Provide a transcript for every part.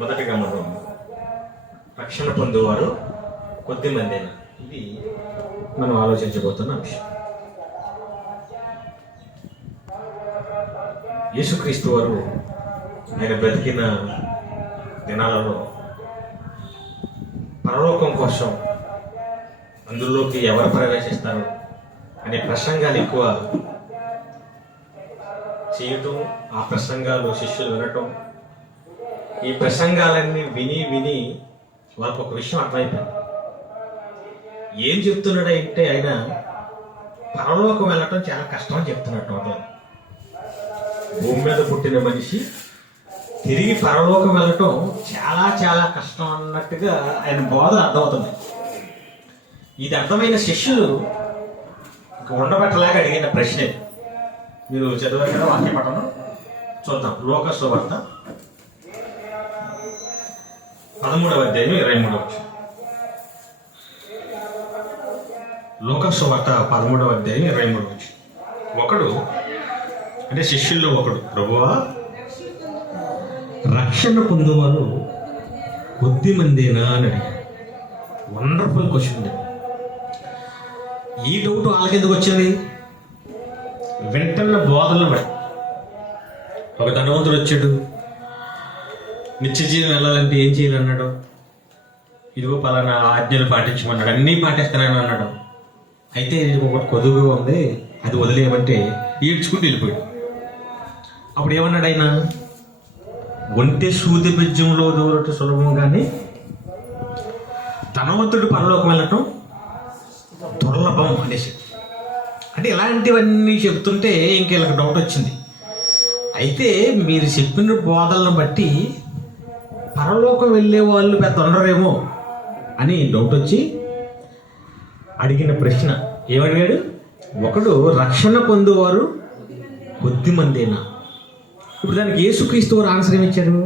మొదటిగా మనం రక్షణ పొందేవారు కొద్ది మందేనా, ఇది మనం ఆలోచించబోతున్న అంశం. యేసుక్రీస్తు వారు ఆయన బ్రతికిన దినాలలో పరలోకం కోసం అందులోకి ఎవరు ప్రవేశిస్తారు అనే ప్రసంగాలు ఎక్కువ చేయటం, ఆ ప్రసంగాలు శిష్యులు వినటం, ఈ ప్రసంగాలన్నీ విని విని వాళ్ళకు ఒక విషయం అర్థమైపోయింది. ఏం చెప్తున్నాడంటే ఆయన పరలోకం వెళ్ళటం చాలా కష్టం అని చెప్తున్నాడు. టోటల్ భూమి మీద పుట్టిన మనిషి తిరిగి పరలోకం వెళ్ళటం చాలా చాలా కష్టం అన్నట్టుగా ఆయన బోధన అర్థమవుతుంది. ఇది అర్థమైన శిష్యులు ఉండబట్టలాగా అడిగిన ప్రశ్నే. మీరు చదివారు కదా వాక్య పఠనం, చూద్దాం. లూకా సువార్త 13వ అధ్యాయం 23వ వచనం. లూకా సువార్త 13వ అధ్యాయం 23వ వచనం. ఒకడు అంటే శిష్యుల్లో ఒకడు, ప్రభువా రక్షణ పొందేవారు కొద్ది మందేనా అని అడిగాడు. Wonderful question. ఈ డౌట్ వాళ్ళకెందుకు వచ్చింది? వెంటనే బోధనలు బట్టి ఒక ధనవంతుడు వచ్చాడు, నిత్య జీవం వెళ్ళాలంటే ఏం చేయాలన్నాడు. ఇదిగో పలానా ఆజ్ఞలు పాటించమన్నాడు, అన్నీ పాటిస్తానని అన్నాడు. అయితే ఒకటి కొద్దుగా ఉంది, అది వదిలేయమంటే ఈడ్చుకుంటూ వెళ్ళిపోయాడు. అప్పుడు ఏమన్నాడు ఆయన? ఒంటె సూది బెజ్జంలో దూరట సులభం, కానీ ధనవంతుడు పరలోకం వెళ్ళటం దుర్లభం అనేసి. అంటే ఇలాంటివన్నీ చెప్తుంటే ఇంకెళ్ళకి డౌట్ వచ్చింది. అయితే మీరు చెప్పిన బోధనలను బట్టి పరలోకం వెళ్ళే వాళ్ళు పెద్ద ఉండరేమో అని డౌట్ వచ్చి అడిగిన ప్రశ్న ఏమడిగాడు? ఒకడు రక్షణ పొందేవారు కొద్ది మందేనా. ఇప్పుడు దానికి యేసుక్రీస్తు వారు ఆన్సర్ ఏమిచ్చారు?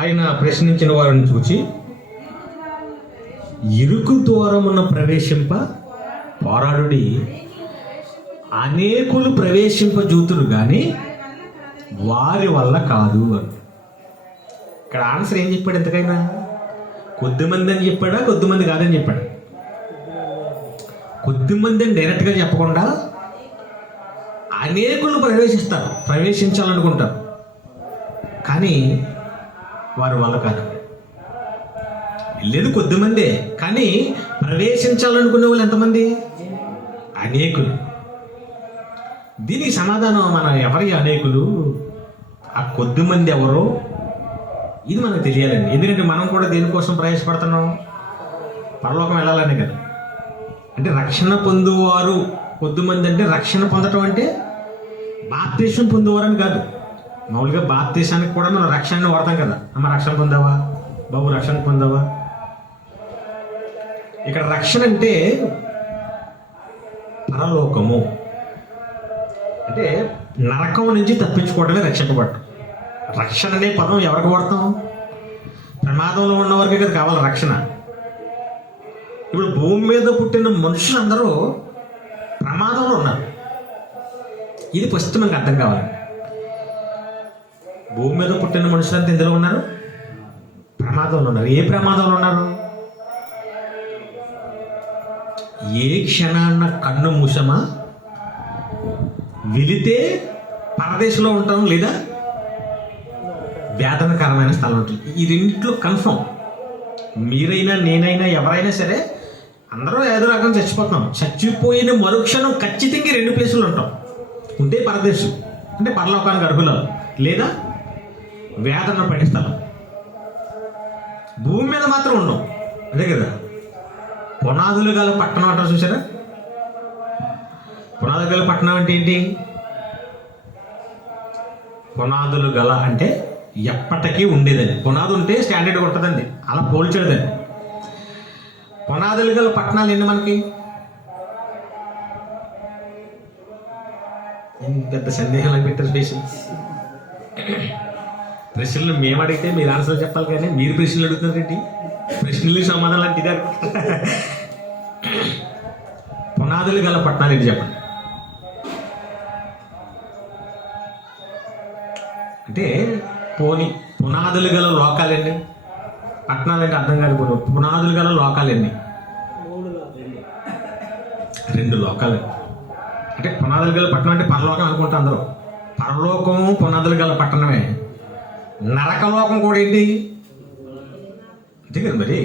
ఆయన ప్రశ్నించిన వారిని చూచి, ఇరుకు ద్వారమున ప్రవేశింప పోరాడుడి, అనేకులు ప్రవేశింపజూతురు కానీ వారి వల్ల కాదు అని. ఇక్కడ ఆన్సర్ ఏం చెప్పాడు? ఎంతకైనా కొద్దిమంది అని చెప్పాడా, కొద్దిమంది కాదని చెప్పాడు? కొద్దిమంది అని డైరెక్ట్గా చెప్పకుండా అనేకులు ప్రవేశిస్తారు, ప్రవేశించాలనుకుంటారు, కానీ వారి వల్ల కాదు. లేదు కొద్దిమందే, కానీ ప్రవేశించాలనుకునే వాళ్ళు ఎంతమంది? అనేకులు. దీనికి సమాధానం మన ఎవరి అనేకులు, ఆ కొద్దిమంది ఎవరో ఇది మనకు తెలియాలండి. ఎందుకంటే మనం కూడా దేనికోసం ప్రయాసపడుతున్నాం? పరలోకం వెళ్ళాలనే కదా. అంటే రక్షణ పొందువారు కొద్దిమంది అంటే రక్షణ పొందటం అంటే బాప్తీసం పొందేవారని కాదు. మామూలుగా బాప్తీసానికి కూడా మనం రక్షణ వాడతాం కదా. అమ్మ రక్షణ పొందావా, బాబు రక్షణ పొందావా. ఇక్కడ రక్షణ అంటే పరలోకము, అంటే నరకం నుంచి తప్పించుకోవడమే రక్షింపబడటం. రక్షణ అనే పదం ఎవరికి వాడతాం? ప్రమాదంలో ఉన్నవారికి కదా కావాలి రక్షణ. ఇప్పుడు భూమి మీద పుట్టిన మనుషులందరూ ప్రమాదంలో ఉన్నారు. ఇది ఫస్ట్ మనకు అర్థం కావాలి. భూమి మీద పుట్టిన మనుషులంతా ఎందులో ఉన్నారు? ప్రమాదంలో ఉన్నారు. ఏ ప్రమాదంలో ఉన్నారు? ఏ క్షణాన్న కన్ను మూసమా వెళితే పరదేశంలో ఉంటాం, లేదా వేదనకరమైన స్థలం ఉంటుంది. ఈ రెండిట్లో కన్ఫర్మ్. మీరైనా నేనైనా ఎవరైనా సరే అందరూ ఏదో రకం చచ్చిపోతున్నాం. చచ్చిపోయిన మరుక్షణం ఖచ్చితంగా రెండు ప్లేసులు ఉంటాం. ఉంటే పరదేశం అంటే పరలోకానికి అర్హులం, లేదా వేదన పడే స్థలం. భూమి మీద మాత్రం ఉండం. అదే కదా పునాదులు గల పట్టణం అంటారు, చూసారా? పునాదులు గల పట్టణం అంటే ఏంటి? పునాదులు గల అంటే ఎప్పటికీ ఉండేదండి. పునాది ఉంటే స్టాండర్డ్ ఉంటుందండి, అలా పోల్చేదండి. పునాదులు గల పట్టణాలు ఎన్ని మనకి? పెద్ద సందేహాలు పెట్టారు ప్రశ్నలు మేము అడిగితే మీరు ఆన్సర్ చెప్పాలి, కానీ మీరు ప్రశ్నలు అడుగుతున్నారేంటి? ప్రశ్నలు సమాధానం అంటే ఇదే. పునాదులు గల పట్టణాలు ఏంటి చెప్పండి? అంటే పోని పునాదులు గల లోకాలెన్ని? పట్టణాలంటే అర్థం కాదు. పునాదులు గల లోకాలెన్ని? 2 లోకాలు. అంటే పునాదులు గల పట్టణం అంటే పరలోకం అనుకుంటా అందరూ. పరలోకము పునాదులు గల పట్టణమే. నరకలోకం కూడా ఏంటి? అంతే కదా మరి.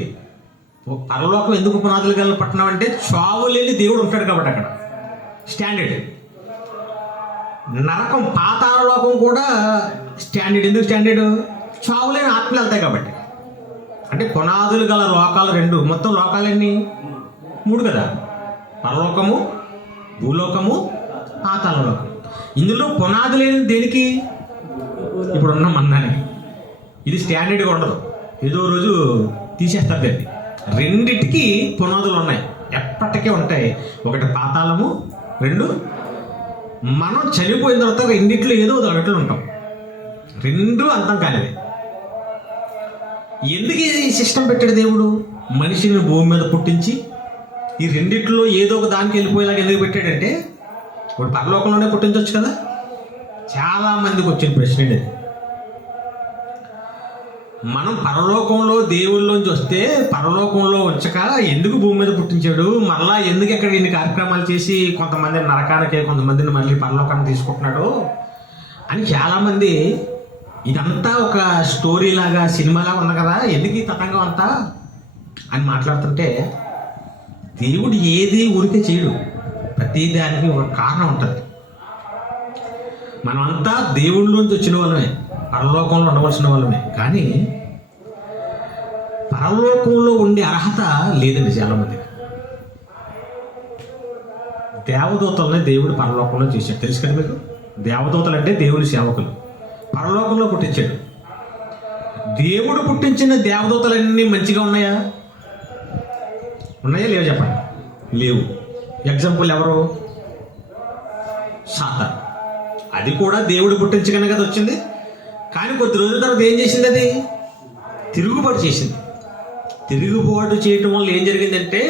పరలోకం ఎందుకు పునాదులు గల పట్టణం అంటే చావు లేని దేవుడు ఉంటాడు కాబట్టి అక్కడ స్టాండర్డ్. నరకం పాతాళ లోకం కూడా స్టాండర్డ్. ఎందుకు స్టాండర్డ్? చావు లేని ఆత్మలు వెళ్తాయి కాబట్టి. అంటే పునాదులు గల లోకాలు 2. మొత్తం లోకాలన్నీ 3 కదా. పరలోకము, భూలోకము, పాతాళ లోకం. ఇందులో పునాది లేని దేనికి? ఇప్పుడున్న మందానికి. ఇది స్టాండర్డ్గా ఉండదు, ఏదో రోజు తీసేస్తారు దాన్ని. 2టికి పునాదులు ఉన్నాయి, ఎప్పటికీ ఉంటాయి. ఒకటి పాతాళము, 2 మనం చనిపోయిన తర్వాత 2 ఏదో ఒకటి ఉంటాం. 2 అంతం కానిది. ఎందుకు ఈ సిస్టమ్ పెట్టాడు దేవుడు? మనిషిని భూమి మీద పుట్టించి ఈ 2 ఏదో ఒక దానికి వెళ్ళిపోయేలాగా ఎందుకు పెట్టాడంటే, ఇప్పుడు పరలోకంలోనే పుట్టించవచ్చు కదా. చాలా మందికి వచ్చిన ప్రశ్న ఇది. మనం పరలోకంలో దేవుళ్ళలోంచి వస్తే పరలోకంలో ఉంచక ఎందుకు భూమి మీద పుట్టించాడు? మరలా ఎందుకు ఎక్కడ ఇన్ని కార్యక్రమాలు చేసి కొంతమందిని నరకానికి, కొంతమందిని మళ్ళీ పరలోకానికి తీసుకుంటున్నాడు అని చాలామంది, ఇదంతా ఒక స్టోరీ లాగా, సినిమాలా ఉంది కదా, ఎందుకు ఈ తతంగం అంతా అని మాట్లాడుతుంటే, దేవుడు ఏది ఊరికే చేయడు. ప్రతి దానికి ఒక కారణం ఉంటుంది. మనమంతా దేవుళ్ళలోంచి వచ్చిన వాళ్ళమే, పరలోకంలో ఉండవలసిన వాళ్ళమే. కానీ పరలోకంలో ఉండే అర్హత లేదండి చాలామందికి. దేవదూతలనే దేవుడు పరలోకంలో చేశాడు, తెలుసు కదా మీకు. దేవదూతలు అంటే దేవుని సేవకులు. పరలోకంలో పుట్టించాడు. దేవుడు పుట్టించిన దేవదూతలన్నీ మంచిగా ఉన్నాయా? ఉన్నాయా లేవు చెప్పండి. లేవు. ఎగ్జాంపుల్ ఎవరు? సాతాను. అది కూడా దేవుడు పుట్టించగానే కదా వచ్చింది. కానీ కొద్ది రోజుల తర్వాత ఏం చేసింది? అది తిరుగుబాటు చేసింది. తిరుగుబాటు చేయటం వల్ల ఏం జరిగిందంటే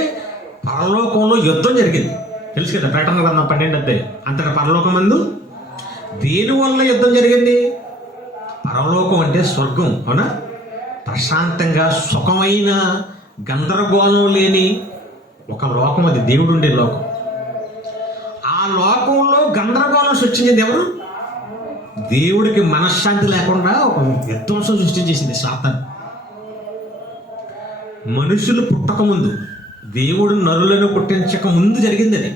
పరలోకంలో యుద్ధం జరిగింది, తెలుసు కదా. ప్రకటన గ్రంథం 12 అధ్యాయం. అంతటా పరలోకమందు దేని వల్ల యుద్ధం జరిగింది? పరలోకం అంటే స్వర్గం, అవునా? ప్రశాంతంగా సుఖమైన గందరగోళం లేని ఒక లోకం, అది దేవుడు ఉండే లోకం. ఆ లోకంలో గందరగోళం సృష్టించింది ఎవరు? దేవుడికి మనశ్శాంతి లేకుండా ఒక విధ్వంసం సృష్టించేసింది సాతాను. మనుషులు పుట్టక ముందు, దేవుడు నరులను పుట్టించక ముందు జరిగింది అది.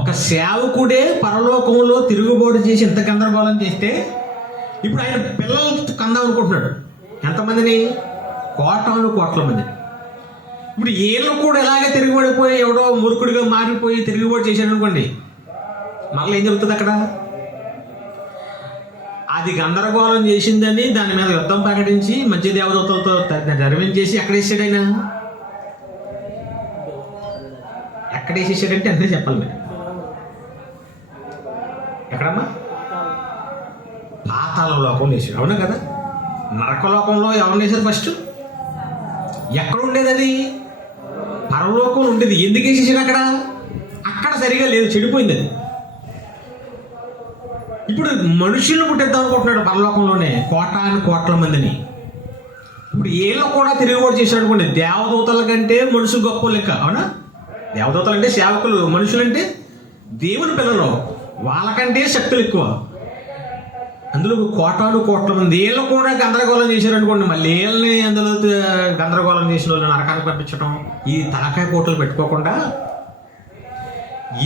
ఒక సేవకుడే పరలోకంలో తిరుగుబాటు చేసి ఎంత గందరగోళం చేస్తే ఇప్పుడు ఆయన పిల్లలు కందాం అనుకుంటున్నాడు. ఎంతమందిని? కోట్ల మందిని. ఇప్పుడు వీళ్ళు కూడా ఎలాగే తిరుగుబడిపోయి ఎవడో మూర్ఖుడిగా మారిపోయి తిరుగుబాటు చేశాడు అనుకోండి, మరలా ఏం జరుగుతుంది అక్కడ? అది గందరగోళం చేసిందని దాని మీద యుద్ధం ప్రకటించి మధ్య దేవదూతలతో ధర్మించేసి ఎక్కడేసాడు ఆయన? ఎక్కడేసేసాడంటే అన్నీ చెప్పాలి మీరు. ఎక్కడమ్మా? పాతాళ లోకంలో వేసాడు, అవునా కదా. నరకలోకంలో ఎవరిని వేశారు ఫస్ట్? ఎక్కడ ఉండేది అది? పరలోకంలో ఉండేది. ఎందుకు వేసేసాడు అక్కడ? అక్కడ సరిగా లేదు, చెడిపోయింది అది. ఇప్పుడు మనుషులను పుట్టేద్దాం అనుకుంటున్నాడు పరలోకంలోనే, కోట్ల మందిని. ఇప్పుడు వీళ్ళు కూడా తిరుగుబాటు చేశాడు అనుకోండి. దేవదూతల కంటే మనుషులు గొప్ప లెక్క, అవునా? దేవదూతలు అంటే సేవకులు, మనుషులంటే దేవుని పిల్లలు, వాళ్ళకంటే శక్తులు ఎక్కువ. అందులో కోట్ల మంది. వీళ్ళు కూడా గందరగోళం చేశారు అనుకోండి, మళ్ళీ వీళ్ళని అందులో గందరగోళం చేసిన వాళ్ళు నరకానికి పంపించడం, ఈ తలకాయ కోట్లు పెట్టుకోకుండా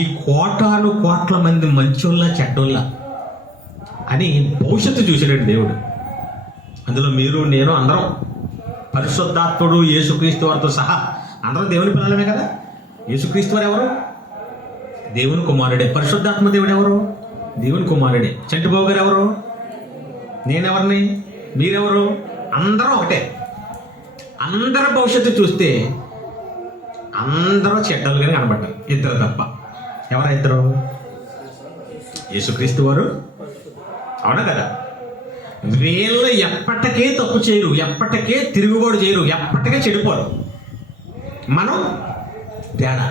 ఈ కోట్ల మంది మంచోళ్ళ చెడ్డోళ్ళ అని భవిష్యత్తు చూసాడు దేవుడు. అందులో మీరు, నేను, అందరం పరిశుద్ధాత్ముడు యేసుక్రీస్తు వారితో సహా అందరం దేవుని పిల్లలమే కదా. యేసుక్రీస్తు వారు ఎవరు? దేవుని కుమారుడే. పరిశుద్ధాత్మ దేవుడు ఎవరు? దేవుని కుమారుడే. చంటిబాబు గారు ఎవరు? నేనెవరిని? మీరెవరు? అందరం ఒకటే. అందరూ భవిష్యత్తు చూస్తే అందరూ చెడ్డలుగానే కనబడ్డారు, ఇద్దరు తప్ప. ఎవరైద్దరు? యేసుక్రీస్తు వారు, అవునా కదా. వీళ్ళు ఎప్పటికే తప్పు చేయరు, ఎప్పటికే తిరుగుబాటు చేయరు, ఎప్పటికే చెడిపోరు. మనం తేడా.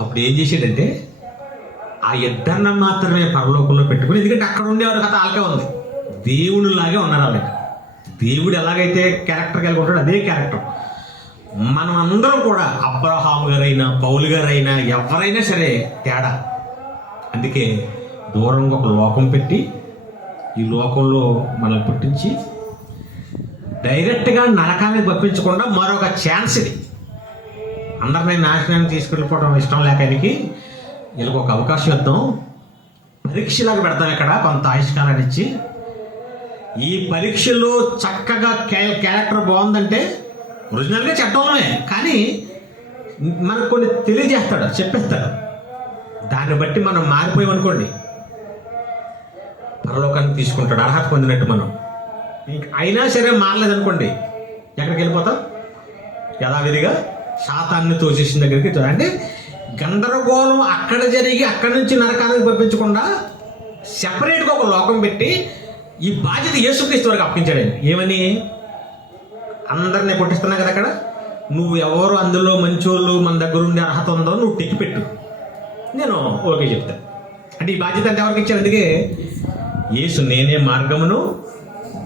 అప్పుడు ఏం చేసాడంటే ఆ ఇద్దరిని మాత్రమే పరలోకంలో పెట్టుకుని, ఎందుకంటే అక్కడ ఉండేవారు కథ ఆలకే ఉంది, దేవునిలాగే ఉన్నారు వాళ్ళకి. దేవుడు ఎలాగైతే క్యారెక్టర్ కలిగి ఉంటాడో అదే క్యారెక్టర్. మనం అందరం కూడా అబ్రహాము గారైనా పౌలు గారైనా ఎవరైనా సరే తేడా. అందుకే దూరంగా ఒక లోకం పెట్టి ఈ లోకంలో మనల్ని పుట్టించి డైరెక్ట్గా నరకానికి పంపించకుండా మరొక ఛాన్స్ ఇది. అందరినీ నాశనాన్ని తీసుకెళ్ళిపోవడం ఇష్టం లేకానికి వీళ్ళకి ఒక అవకాశం ఇద్దాం, పరీక్షలాగా పెడతాం. ఇక్కడ కొంత ఆయుష్కాలాన్ని ఇచ్చి ఈ పరీక్షలో చక్కగా క్యారెక్టర్ బాగుందంటే ఒరిజినల్గా చట్టంలోనే, కానీ మనకు కొన్ని తెలియజేస్తాడు, చెప్పేస్తాడు. దాన్ని బట్టి మనం మారిపోయామనుకోండి పరలోకానికి తీసుకుంటాడు, అర్హత పొందినట్టు. మనం అయినా సరే మారలేదనుకోండి ఎక్కడికి వెళ్ళిపోతాం? యథావిధిగా శాతాన్ని తోసేసిన దగ్గరికి. అంటే గందరగోళం అక్కడ జరిగి అక్కడి నుంచి నరకానికి పంపించకుండా సెపరేట్గా ఒక లోకం పెట్టి ఈ బాధ్యత యేసుక్రీస్తు వరకు అప్పగించాడు. ఏమని? అందరినీ పుట్టిస్తున్నా కదా అక్కడ, నువ్వు ఎవరు అందులో మంచోళ్ళు మన దగ్గర ఉండే అర్హత ఉందో నువ్వు టిక్కి పెట్టు, నేను ఓకే చెప్తాను. అంటే ఈ బాధ్యత అంటే ఎవరికి ఇచ్చారు? అందుకే యేసు నేనే మార్గమును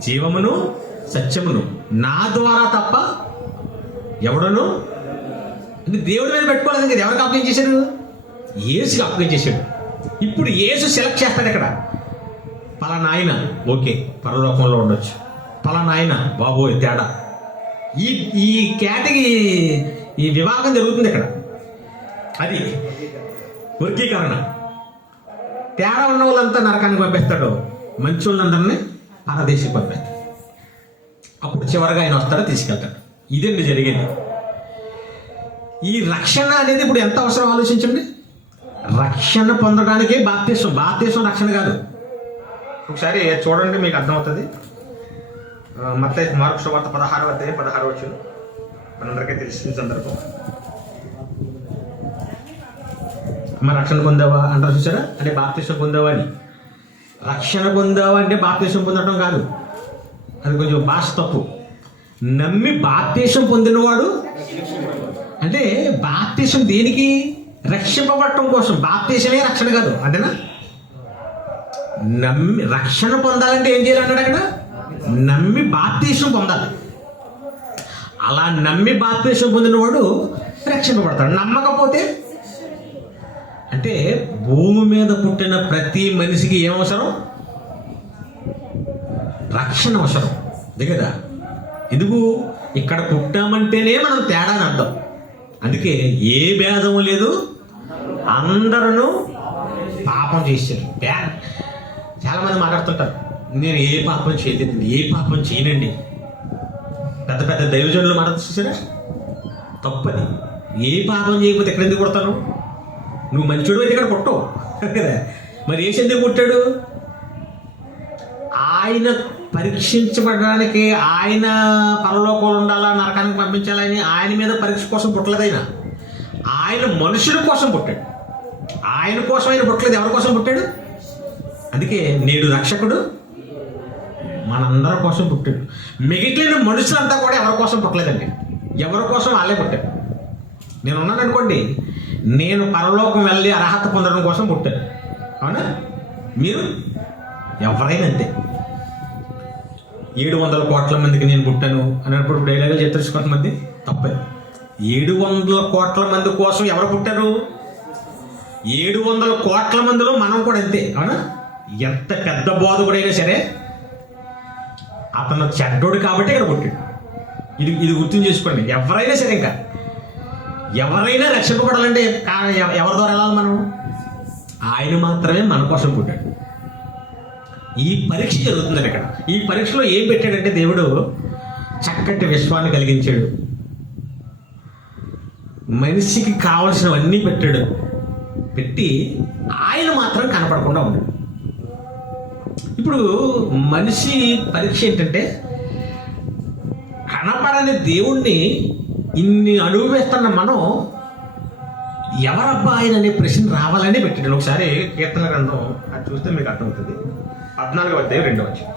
జీవమును సత్యమును, నా ద్వారా తప్ప ఎవడను. అంటే దేవుడి మీద పెట్టుకోలేదు కదా, ఎవరికి అప్పగించేశాడు? యేసుకి అప్పగించేశాడు. ఇప్పుడు యేసు సెలెక్ట్ చేస్తాడు ఇక్కడ, పలానా ఆయన ఓకే పరలోకంలో ఉండొచ్చు, పలానా ఆయన బాబోయ్ తేడా. ఈ కేటగిరీ, ఈ వివాహం జరుగుతుంది ఇక్కడ. అది వర్గీకరణ. తేడా ఉన్న వాళ్ళంతా నరకానికి పంపిస్తాడు, మంచి వాళ్ళందరినీ పరదేశికి పంపిస్తాడు. అప్పుడు చివరిగా ఆయన వస్తాడో తీసుకెళ్తాడు. ఇదండి జరిగేది. ఈ రక్షణ అనేది ఇప్పుడు ఎంత అవసరం ఆలోచించండి. రక్షణ పొందడానికే బాప్తిసం రక్షణ కాదు. ఒకసారి చూడండి, మీకు అర్థమవుతుంది. మత్తయి మార్కు సువార్త 16వ అధ్యాయం 16వ వచనం మనందరికీ తెలిసిన సందర్భం. మరి రక్షణ పొందావా అంటారు చూసారా? అంటే బాప్తిసం పొందావా అని. రక్షణ పొందావా అంటే బాప్తిసం పొందడం కాదు, అది కొంచెం భాష తప్పు. నమ్మి బాప్తిసం పొందినవాడు అంటే బాప్తిసం దేనికి? రక్షింపబడటం కోసం. బాప్తిసమే రక్షణ కాదు, అదేనా? నమ్మి రక్షణ పొందాలంటే ఏం చేయాలన్నాడు అక్కడ? నమ్మి బాప్తిసం పొందాలి. అలా నమ్మి బాప్తిసం పొందినవాడు రక్షింపబడతాడు. నమ్మకపోతే అంటే భూమి మీద పుట్టిన ప్రతి మనిషికి ఏమవసరం? రక్షణ అవసరం, అదే కదా. ఎందుకు? ఇక్కడ పుట్టామంటేనే మనం తేడా అని అర్థం. అందుకే ఏ భేదము లేదు, అందరూ పాపం చేశారు. చాలా మంది మాట్లాడుతుంటారు, నేను ఏ పాపం చేయలేదండి, ఏ పాపం చేయనండి. పెద్ద పెద్ద దైవజనులు మాట్లాడుతారా? తప్పది. ఏ పాపం చేయకపోతే ఎక్కడ ఎందుకు పుడతాను? నువ్వు మంచోడు అయితే ఇక్కడ పుట్టవు కదా. మరి ఏసు ఎందుకు పుట్టాడు? ఆయన పరీక్షించబడడానికి, ఆయన పరలోకంలో ఉండాలా నరకానికి పంపించాలని ఆయన మీద పరీక్ష కోసం పుట్టలేదు. ఆయన మనుషుల కోసం పుట్టాడు. ఆయన కోసం ఆయన పుట్టలేదు, ఎవరి కోసం పుట్టాడు? అందుకే నేడు రక్షకుడు మనందరి కోసం పుట్టాడు. మిగిలిన మనుషులంతా కూడా ఎవరి కోసం పుట్టలేదండి, ఎవరి కోసం వాళ్ళే పుట్టాడు. నేను ఉన్నాను అనుకోండి, నేను పరలోకం వెళ్ళి అర్హత పొందడం కోసం పుట్టాను, అవునా? మీరు ఎవరైనా అంతే. 700 కోట్ల మందికి నేను పుట్టాను అన్నప్పుడు డైలాగులు చెప్తారు కొంతమంది. తప్పదు. 700 కోట్ల మంది కోసం ఎవరు పుట్టారు? 700 కోట్ల మందిలో మనం కూడా అంతే, అవునా? ఎంత పెద్ద బోధకుడైనా సరే అతను చెడ్డోడు కాబట్టి ఇక్కడ పుట్టాడు. ఇది గుర్తు చేసుకోండి. ఎవరైనా సరే, ఇంకా ఎవరైనా రక్షింపబడాలంటే ఎవరి ద్వారా వెళ్ళాలి? మనం. ఆయన మాత్రమే మన కోసం పుట్టాడు. ఈ పరీక్ష జరుగుతుంది ఇక్కడ. ఈ పరీక్షలో ఏం పెట్టాడంటే దేవుడు చక్కటి విశ్వాన్ని కలిగించాడు, మనిషికి కావలసినవన్నీ పెట్టాడు. పెట్టి ఆయన మాత్రం కనపడకుండా ఉన్నాడు. ఇప్పుడు మనిషి పరీక్ష ఏంటంటే, కనపడని దేవుణ్ణి ఇన్ని అడుగు వేస్తున్న మనం ఎవరబ్బా ఆయన అనే ప్రశ్న రావాలని పెట్టాడు. ఒకసారి కీర్తన గ్రంథం అది చూస్తే మీకు అర్థమవుతుంది. 14వ అధ్యాయం 2వ వచనం.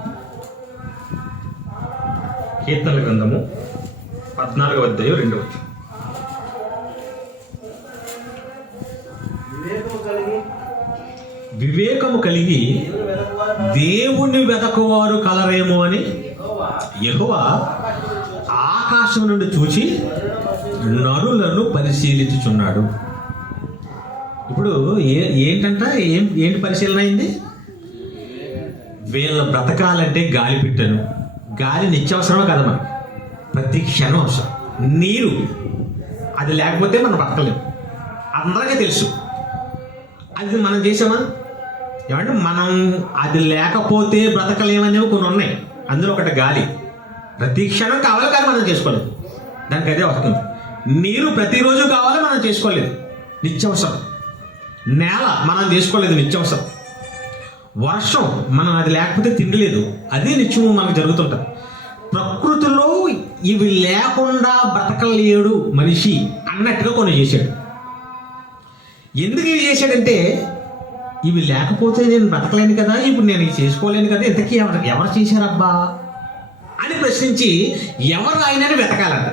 కీర్తనల గ్రంథము 14వ అధ్యాయం 2వ వచనం. వివేకము కలిగి దేవుణ్ణి వెతకువారు కలరేమో అని యెహోవా ఆకాశం నుండి చూచి నరులను పరిశీలించుచున్నాడు. ఇప్పుడు ఏంటంట ఏంటి పరిశీలన అయింది? వీళ్ళ బ్రతకాలంటే గాలి పెట్టాను. గాలి నిత్యావసరమే కదా మనకి, ప్రతి క్షణం అవసరం. నీరు అది లేకపోతే మనం బ్రతకలేము, అందరికీ తెలుసు. అది మనం చేసామా? ఏమంటే మనం అది లేకపోతే బ్రతకలేమనేవి కొన్ని ఉన్నాయి. అందులో ఒకటి గాలి. ప్రతి క్షణం కావాలి కానీ మనం చేసుకోలేదు, దానికి అదే వస్తుంది. నీరు ప్రతిరోజు కావాలి, మనం చేసుకోలేదు, నిత్యావసరం. నేల మనం చేసుకోలేదు, నిత్యావసరం. వర్షం మనం అది లేకపోతే తినలేదు, అదే నిత్యము మనకు జరుగుతుంటుంది. ప్రకృతిలో ఇవి లేకుండా బ్రతకలేడు మనిషి అన్నట్టుగా కొన్ని చేశాడు. ఎందుకు ఇవి చేశాడంటే, ఇవి లేకపోతే నేను బ్రతకలేను కదా, ఇప్పుడు నేను ఇవి చేసుకోలేను కదా, ఇంతకీ ఎవరు చేశారబ్బా అని ప్రశ్నించి ఎవరు ఆయనని వెతకాలంట.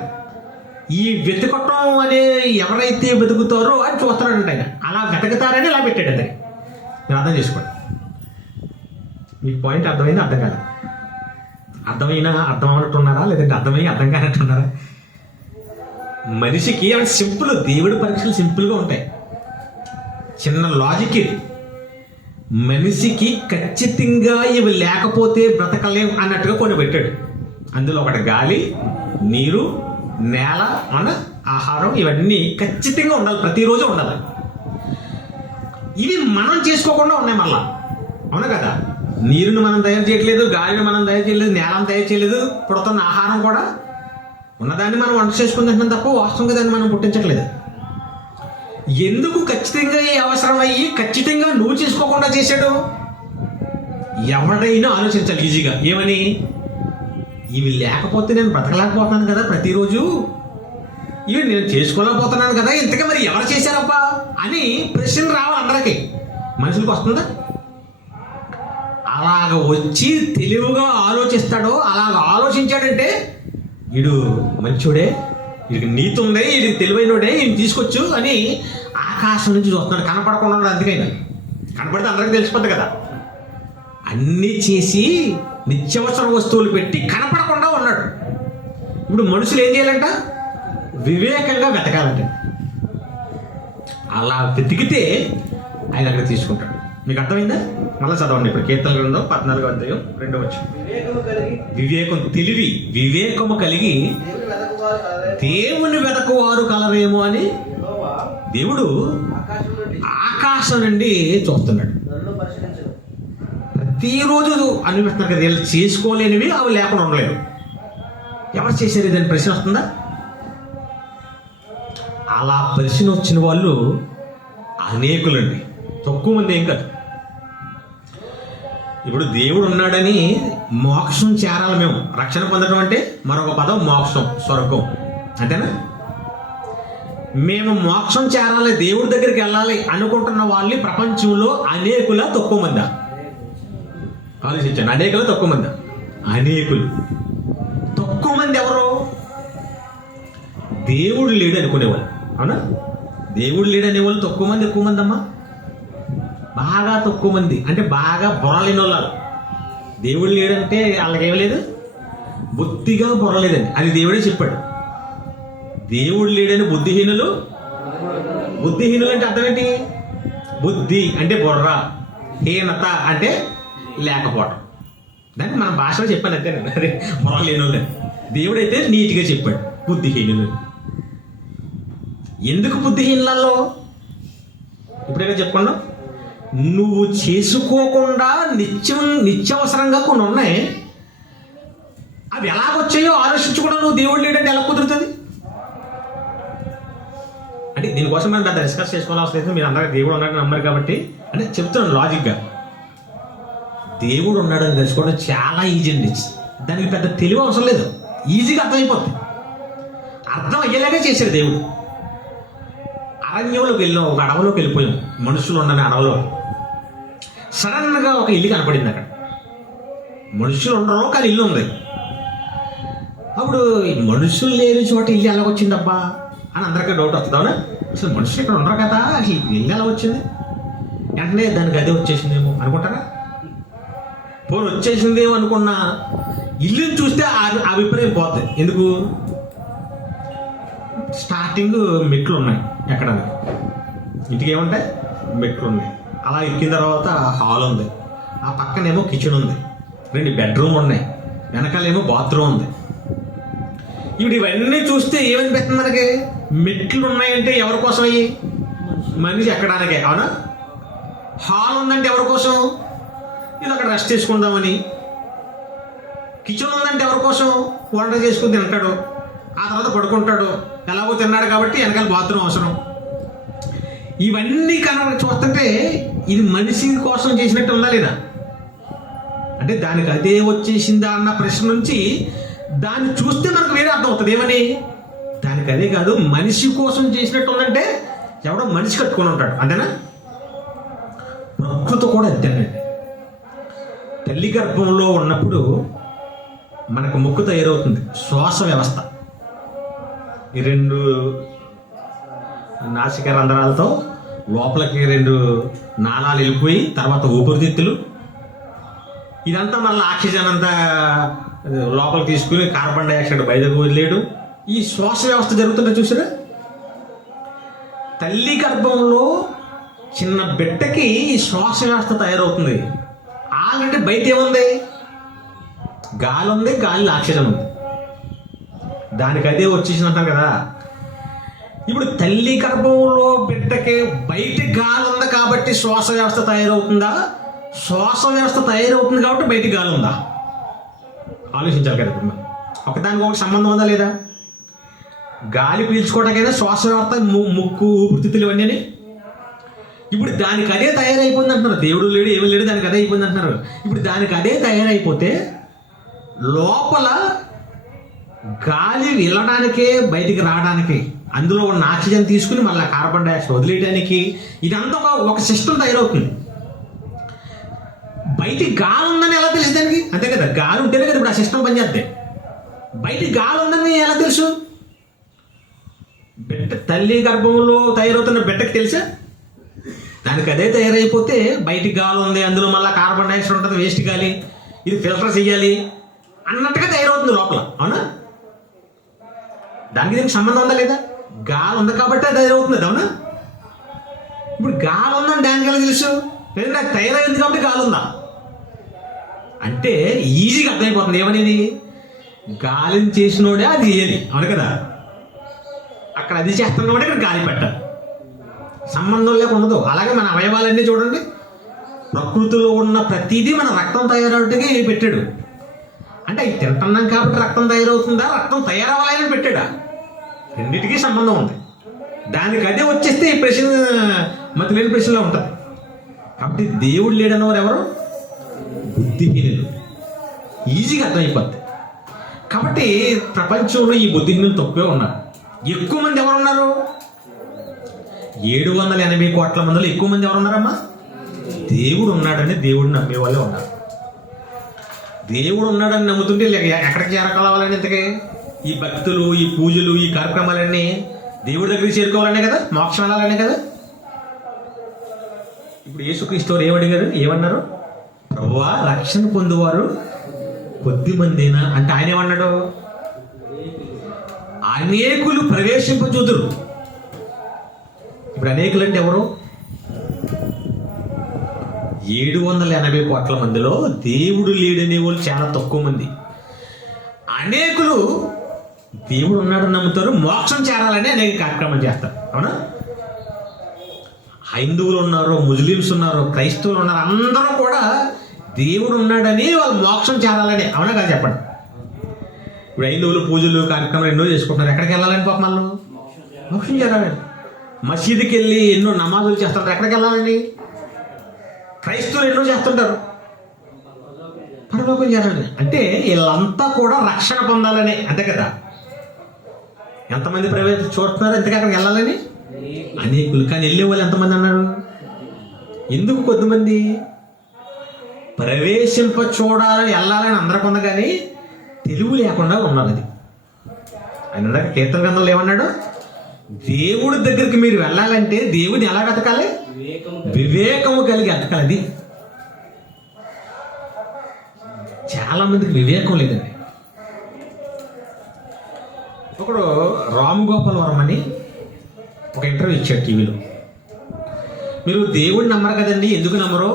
ఈ వెతకటం అనే ఎవరైతే వెతుకుతారో అని చూస్తున్నాడంట ఆయన. అలా వెతకుతారని ఇలా పెట్టాడు. అది మీరు అర్థం చేసుకోండి. మీకు పాయింట్ అర్థమైంది? అర్థం కాదు? అర్థం అన్నట్టున్నారా, లేదంటే అర్థం కానట్టున్నారా? మనిషికి అవి సింపుల్. దేవుడి పరీక్షలు సింపుల్గా ఉంటాయి. చిన్న లాజిక్ ఇది. మనిషికి ఖచ్చితంగా ఇవి లేకపోతే బ్రతకలేం అన్నట్టుగా కొన్ని పెట్టాడు. అందులో ఒకటి గాలి, నీరు, నేల, మన ఆహారం, ఇవన్నీ ఖచ్చితంగా ఉండాలి, ప్రతిరోజు ఉండాలి. ఇవి మనం చేసుకోకుండా ఉన్నాయి మళ్ళా, అవునా కదా? నీరుని మనం తయారు చేయట్లేదు, గాలిని మనం తయారు చేయలేదు, నేలను తయారు చేయలేదు. పుడుతున్న ఆహారం కూడా ఉన్నదాన్ని మనం వంట చేసుకుని తింటున్నాం తప్ప వాస్తవంగా దాన్ని మనం పుట్టించట్లేదు. ఎందుకు ఖచ్చితంగా ఈ అవసరం అయ్యి ఖచ్చితంగా నువ్వు చేసుకోకుండా చేశాడు? ఎవడైనా ఆలోచించాలి ఈజీగా. ఏమని? ఇవి లేకపోతే నేను బ్రతకలేకపోతున్నాను కదా, ప్రతిరోజు ఇవి నేను చేసుకోలేకపోతున్నాను కదా, ఇంతగా మరి ఎవరు చేశారబ్బా అని ప్రశ్న రావాలి అందరికీ. మనుషులకు వస్తుందా? అలాగ వచ్చి తెలివిగా ఆలోచిస్తాడో, అలాగ ఆలోచించాడంటే వీడు మంచోడే, వీడికి నీతి ఉంది, వీడికి తెలివైనోడే, ఈయన తీసుకొచ్చు అని ఆకాశం నుంచి చూస్తున్నాడు. కనపడకుండా ఉన్నాడు. అందుకైనా కనపడితే అందరికీ తెలిసిపోద్ది కదా. అన్నీ చేసి నిత్యావసర వస్తువులు పెట్టి కనపడకుండా ఉన్నాడు. ఇప్పుడు మనుషులు ఏం చేయాలంట? వివేకంగా వెతకాలంట. అలా వెతికితే ఆయన అక్కడ తీసుకుంటాడు. మీకు అర్థమైందా? మళ్ళీ చదవండి. ఇప్పుడు కీర్తన గ్రంథం 14వ అధ్యాయం 2వ వచనం. వివేకము కలిగి దేవుని వెతకువారు కలరేమో అని దేవుడు ఆకాశం నుండి చూస్తున్నాడు. ప్రతిరోజు అనిపిస్తున్నారు కదా, వీళ్ళు చేసుకోలేనివి అవి లేకుండా ఉండలేవు. ఎవరు చేశారు ఇదని ప్రశ్న వస్తుందా? అలా ప్రశ్న వచ్చిన వాళ్ళు అనేకులండి, తక్కువ మంది ఏం కాదు. ఇప్పుడు దేవుడు ఉన్నాడని మోక్షం చేరాలి. మేము రక్షణ పొందడం అంటే మరొక పదం మోక్షం, స్వర్గం, అంతేనా? మేము మోక్షం చేరాలి, దేవుడి దగ్గరికి వెళ్ళాలి అనుకుంటున్న వాళ్ళని ప్రపంచంలో అనేకుల తక్కువ మంది. ఆలోచించండి, అనేకులు తక్కువ మంది. అనేకులు తక్కువ మంది ఎవరు? దేవుడు లేడు అనుకునేవాళ్ళు. అవునా? దేవుడు లేడు అనేవాళ్ళు తక్కువ మంది. ఎక్కువ మంది అమ్మా, బాగా తక్కువ మంది. అంటే బాగా బుర్రలేని వాళ్ళు. దేవుడు లేడంటే వాళ్ళకేమీ లేదు, బుద్ధిగా బుర్రలేదండి. అది దేవుడే చెప్పాడు. దేవుడు లేడని బుద్ధిహీనులు. బుద్ధిహీనులు అంటే అర్థం ఏంటి? బుద్ధి అంటే బుర్ర, హీనత అంటే లేకపోవడం. దాన్ని మన భాషలో చెప్పాను అంతేనండి. అదే బుర్ర లేని వాళ్ళు. దేవుడైతే నీట్గా చెప్పాడు బుద్ధిహీనులు. ఎందుకు బుద్ధిహీనులలో? ఇప్పుడైనా చెప్పకుండా, నువ్వు చేసుకోకుండా నిత్యవసరంగా కొన్ని ఉన్నాయి. అవి ఎలాగొచ్చాయో ఆలోచించకుండా నువ్వు దేవుడు లేడంటే ఎలా కుదురుతుంది? అంటే దీనికోసం మనం పెద్ద డిస్కస్ చేసుకోవాల్సిన అవసరం లేదు. మీరు అందరూ దేవుడు ఉన్నాడని నమ్మరు కాబట్టి అంటే చెప్తున్నాను లాజిక్గా. దేవుడు ఉన్నాడని తెలుసుకోవడం చాలా ఈజీ అండి. దానికి పెద్ద తెలివి అవసరం లేదు, ఈజీగా అర్థమైపోతుంది. అర్థం అయ్యేలాగే చేశాడు దేవుడు. అరణ్యంలోకి వెళ్ళాం, ఒక అడవిలోకి వెళ్ళిపోయాం, మనుషులు ఉండని అడవిలో. సడన్గా ఒక ఇల్లు కనపడింది. అక్కడ మనుషులు ఉండరు కానీ ఇల్లు ఉంది. అప్పుడు మనుషులు లేని చోట ఇల్లు ఎలా వచ్చిందబ్బా అని అందరికీ డౌట్ వస్తుంది. అవునా? అసలు మనుషులు ఇక్కడ ఉండరు కదా, అసలు ఇల్లు ఎలా వచ్చింది? వెంటనే దానికి అదే వచ్చేసిందేమో అనుకుంటారా? పోనీ వచ్చేసిందేమో అనుకున్న ఇల్లుని చూస్తే ఆ అభిప్రాయం పోతుంది. ఎందుకు? స్టార్టింగ్ మెట్లు ఉన్నాయి, ఎక్కడ ఇంటికి ఏముంటాయి? మెట్లు ఉన్నాయి. అలా ఎక్కిన తర్వాత హాల్ ఉంది, ఆ పక్కనేమో కిచెన్ ఉంది, 2 బెడ్రూమ్ ఉన్నాయి, వెనకాలేమో బాత్రూమ్ ఉంది. ఇప్పుడు ఇవన్నీ చూస్తే ఏమనిపిస్తుంది మనకి? మెట్లు ఉన్నాయంటే ఎవరి కోసం? అయ్యి మనిషి ఎక్కడానికే, అవునా? హాల్ ఉందంటే ఎవరి కోసం? ఇది అక్కడ రెస్ట్ తీసుకుందామని. కిచెన్ ఉందంటే ఎవరి కోసం? వంట చేసుకుని తింటాడు, ఆ తర్వాత పడుకుంటాడు, ఎలాగో తిన్నాడు కాబట్టి వెనకాల బాత్రూమ్ అవసరం. ఇవన్నీ కనుక చూస్తుంటే ఇది మనిషి కోసం చేసినట్టు ఉందా లేదా? అంటే దానికి అదే వచ్చేసిందా అన్న ప్రశ్న నుంచి దాన్ని చూస్తే మనకు వేరే అర్థం అవుతుంది. ఏమని? దానికి అదే కాదు, మనిషి కోసం చేసినట్టు ఉందంటే ఎవడో మనిషి కట్టుకొని ఉంటాడు, అంతేనా? ప్రకృతి కూడా అంతేనండి. తల్లి గర్భంలో ఉన్నప్పుడు మనకు ముక్కు తయారవుతుంది, శ్వాస వ్యవస్థ. ఈ 2 నాసిక రంధ్రాలతో లోపలికి 2 నాళాలు వెళ్ళిపోయి తర్వాత ఊపిరితిత్తులు, ఇదంతా మళ్ళీ ఆక్సిజన్ అంతా లోపలికి తీసుకుని కార్బన్ డైఆక్సైడ్ బయటకు వదిలేయడం, ఈ శ్వాస వ్యవస్థ జరుగుతుంటే చూసారా? తల్లి గర్భంలో చిన్న బిడ్డకి ఈ శ్వాస వ్యవస్థ తయారవుతుంది. ఆల్రెడీ బయట ఏముంది? గాలి ఉంది, గాలిలో ఆక్సిజన్ ఉంది. దానికి అదే వచ్చేసినట్టాం కదా. ఇప్పుడు తల్లి గర్భంలో బిడ్డకి బయట గాలి ఉంది కాబట్టి శ్వాస వ్యవస్థ తయారవుతుందా? శ్వాస వ్యవస్థ తయారవుతుంది కాబట్టి బయట గాలి ఉందా? ఆలోచించాలి కదా. ఇప్పుడు ఒకదానికి ఒకటి సంబంధం ఉందా లేదా? గాలి పీల్చుకోవడానికైనా శ్వాస వ్యవస్థ, ముక్కు, ఊపిరితిత్తులు ఇవన్నీ. ఇప్పుడు దానికి అదే తయారైపోయింది అంటున్నారు. దేవుడు లేడు, ఏమీ లేడు, దానికి అదే అయిపోయింది అంటున్నారు. ఇప్పుడు దానికి అదే తయారైపోతే లోపల గాలి వెళ్ళడానికే బయటికి రావడానికి, అందులో ఉన్న ఆక్సిజన్ తీసుకుని మళ్ళీ కార్బన్ డైఆక్సైడ్ వదిలేయడానికి, ఇదంతా ఒక సిస్టమ్ తయారవుతుంది. బయటికి గాలి ఉందని ఎలా తెలుసు దానికి? అంతే కదా, గాలి ఉంటేనే కదా ఇప్పుడు ఆ సిస్టమ్ పనిచేస్తే. బయటికి గాలి ఉందని ఎలా తెలుసు? బిడ్డ తల్లి గర్భంలో తయారవుతున్న బిడ్డకి తెలుసా? దానికి అదే తయారైపోతే బయటికి గాలి ఉంది, అందులో మళ్ళీ కార్బన్ డైఆక్సైడ్ ఉంటుంది, వేస్ట్ గాలి, ఇది ఫిల్టర్ చేయాలి అన్నట్టుగా తయారవుతుంది లోపల, అవునా? దానికి దీనికి సంబంధం ఉందా లేదా? గాలి ఉంది కాబట్టి అది తయారవుతుంది, అవునా? ఇప్పుడు గాలి ఉందని దానికి ఎలా తెలుసు? లేదంటే అది తయారైంది కాబట్టి గాలి ఉందా అంటే ఈజీగా అర్థమైపోతుంది. ఏమనేది? గాలిని చేసినోడే అది ఏది, అవును కదా? అక్కడ అది చేస్తున్నాడు, ఇక్కడ గాలి పెట్టాలి, సంబంధం లేకుండా ఉండదు. అలాగే మన అవయవాలన్నీ చూడండి, ప్రకృతిలో ఉన్న ప్రతిదీ మన రక్తం తయారవుటకే పెట్టాడు. అంటే అవి తింటున్నాం కాబట్టి రక్తం తయారవుతుందా, రక్తం తయారవ్వాలని పెట్టాడా? రెండింటికి సంబంధం ఉంది. దానికి అదే వచ్చేస్తే ఈ ప్రశ్న మతి లేని ప్రశ్నలో ఉంటుంది. కాబట్టి దేవుడు లేడన్నవారు ఎవరు? బుద్ధిహీనులు. ఈజీగా అర్థమైపోద్ది. కాబట్టి ప్రపంచంలో ఈ బుద్ధిహీనులు తక్కువే ఉన్నారు. ఎక్కువ మంది ఎవరు ఉన్నారు? 780 కోట్ల మందిలో ఎక్కువ మంది ఎవరు ఉన్నారమ్మా? దేవుడు ఉన్నాడని దేవుడిని నమ్మే వాళ్ళే ఉన్నారు. దేవుడు ఉన్నాడని నమ్ముతుంటే ఎక్కడికి చేరకాలని ఇంతకే ఈ భక్తులు, ఈ పూజలు, ఈ కార్యక్రమాలన్నీ దేవుడి దగ్గరికి చేరుకోవాలనే కదా, మోక్షం వెళ్ళాలనే కదా. ఇప్పుడు యేసుక్రీస్తు ఏమడిగారు, ఏమన్నారు? ప్రభువా, రక్షణ పొందువారు కొద్ది మందేనా అంటే ఆయన ఏమన్నాడు? అనేకులు ప్రవేశింపచూదురు. ఇప్పుడు అనేకులు అంటే ఎవరు? 780 కోట్ల మందిలో దేవుడు లేడనే వాళ్ళు చాలా తక్కువ మంది. అనేకులు దేవుడు ఉన్నాడని నమ్ముతారు, మోక్షం చేరాలని అనేక కార్యక్రమాలు చేస్తారు, అవునా? హైందువులు ఉన్నారు, ముస్లిమ్స్ ఉన్నారు, క్రైస్తవులు ఉన్నారు, అందరూ కూడా దేవుడు ఉన్నాడని వాళ్ళు మోక్షం చేరాలని, అవునా కదా చెప్పండి. ఇప్పుడు హైందువులు పూజలు కార్యక్రమాలు ఎన్నో చేసుకుంటున్నారు. ఎక్కడికి వెళ్ళాలని పాపం వాళ్ళు? మోక్షం చేరాలని. మసీదుకి వెళ్ళి ఎన్నో నమాజులు చేస్తారు. ఎక్కడికి వెళ్ళాలండి? క్రైస్తవులు ఎన్నో చేస్తుంటారు, పరలోకం చేరాలని. అంటే వీళ్ళంతా కూడా రక్షణ పొందాలని, అంతే కదా. ఎంతమంది చూస్తున్నారు ఎంతగా అక్కడికి వెళ్ళాలని? అనేకులు. కానీ వెళ్ళే వాళ్ళు ఎంతమంది అన్నారు? ఎందుకు కొద్దిమంది? ప్రవేశింప చూడాలని వెళ్ళాలని అందరికి ఉంది, కానీ తెలివి లేకుండా ఉన్నారు. అది ఆయన కీర్తన గ్రంథంలో ఏమన్నాడు? దేవుడి దగ్గరికి మీరు వెళ్ళాలంటే దేవుడిని ఎలా వెతకాలి? వివేకము కలిగి వెతకాలి. అది చాలా మందికి వివేకం లేదండి. ఒకడు రామ్ గోపాల్ వర్మ అని ఒక ఇంటర్వ్యూ ఇచ్చాడు టీవీలో. మీరు దేవుడిని నమ్మరు కదండి, ఎందుకు నమ్మరు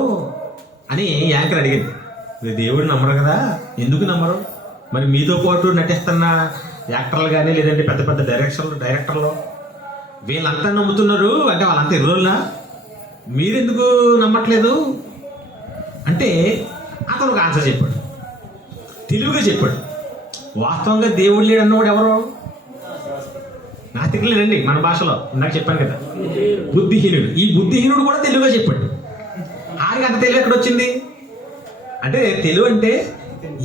అని యాంకర్ అడిగింది. మీరు దేవుడిని నమ్మరు కదా, ఎందుకు నమ్మరు? మరి మీతో పాటు నటిస్తున్న యాక్టర్లు కానీ లేదంటే పెద్ద పెద్ద డైరెక్టర్లు వీళ్ళంతా నమ్ముతున్నారు అంటే వాళ్ళంతా ఎర్రోళ్ళా, మీరెందుకు నమ్మట్లేదు అంటే అతను ఒక ఆన్సర్ చెప్పాడు. తెలివిగా చెప్పాడు. వాస్తవంగా దేవుడు లేడు అన్నవాడు ఎవరు? నాస్తికులేనండి మన భాషలో. ఇందాక చెప్పాను కదా, బుద్ధిహీనుడు. ఈ బుద్ధిహీనుడు కూడా తెలివిగా చెప్పాడు. ఆడికి అంత తెలివి ఎక్కడ వచ్చింది అంటే, తెలివి అంటే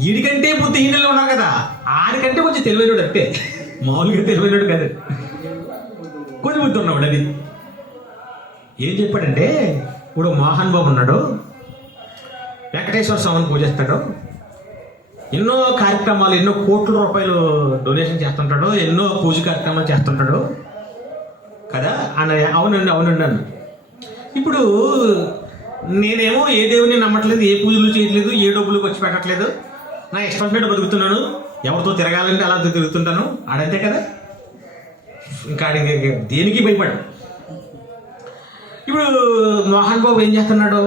వీడికంటే బుద్ధిహీనులు ఉన్నారు కదా, ఆడికంటే కొంచెం తెలివైనడు అంటే, మామూలుగా తెలివైనడు కాదు, కొంచెం బుద్ధి ఉన్నాడు. అది ఏం చెప్పాడంటే, ఇప్పుడు మోహన్ బాబు ఉన్నాడు, వెంకటేశ్వర స్వామిని పూజిస్తాడు, ఎన్నో కార్యక్రమాలు, ఎన్నో కోట్ల రూపాయలు డొనేషన్ చేస్తుంటాడు, ఎన్నో పూజ కార్యక్రమాలు చేస్తుంటాడు కదా అన్న. అవునండి అన్న. ఇప్పుడు నేనేమో ఏ దేవుని నమ్మట్లేదు, ఏ పూజలు చేయట్లేదు, ఏ డబ్బులు ఖర్చు పెట్టట్లేదు, నా ఇష్టం మీద బతుకుతున్నాను, ఎవరితో తిరగాలంటే అలా తిరుగుతుంటాను. ఆడంతే కదా, ఇంకా దేనికి భయపడు. ఇప్పుడు మోహన్ బాబు ఏం చేస్తున్నాడు?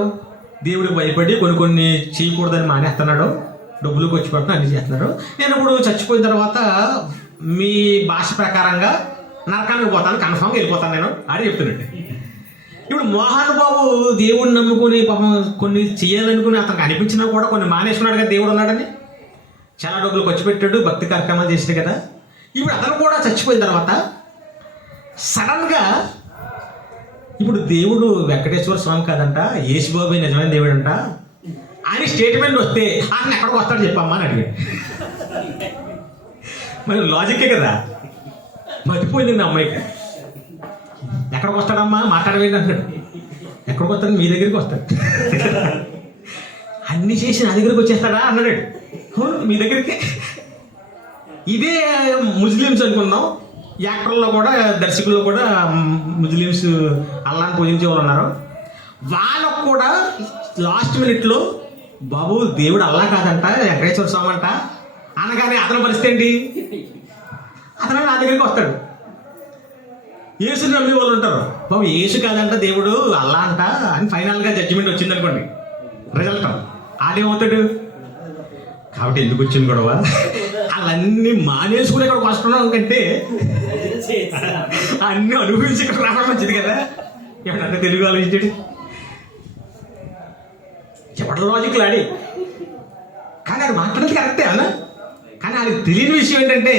దేవుడికి భయపడి కొన్ని చేయకూడదని మానేస్తున్నాడు, డబ్బులు ఖర్చు పెట్టడం అన్ని చేస్తున్నాడు. నేను ఇప్పుడు చచ్చిపోయిన తర్వాత మీ భాష ప్రకారంగా నరకానికి పోతాను, కన్ఫామ్గా వెళ్ళిపోతాను నేను అని చెప్తున్నాడు. ఇప్పుడు మోహన్ బాబు దేవుడిని నమ్ముకుని పాపం కొన్ని చేయాలనుకుని అతనికి అనిపించినా కూడా కొన్ని మానేసుకున్నాడు కదా దేవుడు ఉన్నాడని. చాలా డబ్బులు ఖర్చు పెట్టాడు, భక్తి కార్యక్రమాలు చేసాడు కదా. ఇప్పుడు అతను కూడా చచ్చిపోయిన తర్వాత సడన్గా ఇప్పుడు దేవుడు వెంకటేశ్వర స్వామి కాదంట, యేసుబాబే నిజమైన దేవుడు అంట అని స్టేట్మెంట్ వస్తే అతను ఎక్కడికి వస్తాడు చెప్పమ్మా అని అడిగాడు. మరి లాజిక్కే కదా, మర్చిపోయింది నా అమ్మాయికి. ఎక్కడికి వస్తాడమ్మా మాట్లాడవేంటి అంటాడు. ఎక్కడికి వస్తాడు? మీ దగ్గరికి వస్తాడు. అన్ని చేసి నా దగ్గరికి వచ్చేస్తాడా అన్నాడు. అవును, మీ దగ్గరికి. ఇదే ముస్లిమ్స్ అనుకున్నాం, యాక్టర్లో కూడా దర్శకుల్లో కూడా ముస్లిమ్స్ అల్లాని పూజించే వాళ్ళు ఉన్నారు. వాళ్ళకు కూడా లాస్ట్ మినిట్లో బాబు దేవుడు అల్లా కాదంట, వెంకటేశ్వర స్వామి అంట అనగానే అతను పరిస్థితి ఏంటి? అతను నా దగ్గరికి వస్తాడు. యేసుని నమ్మే వాళ్ళు ఉంటారు, బాబు యేసు కాదంట దేవుడు అల్లా అంట అని ఫైనల్గా జడ్జిమెంట్ వచ్చింది అనుకోండి, రిజల్ట్ ఆడేమవుతాడు? కాబట్టి ఎందుకు వచ్చింది గొడవ? అవన్నీ మానేసుకుని ఇక్కడ వస్తున్నాం కంటే అన్ని అనుభవించి ఇక్కడ రావడం వచ్చింది కదా. ఏమన్నా తెలుగు ఆలోచించాడు, చెప్పడం లాజిక్లు ఆడి. కానీ అది మాట్లాడేది కరెక్టే అన్న. కానీ అది తెలియని విషయం ఏంటంటే,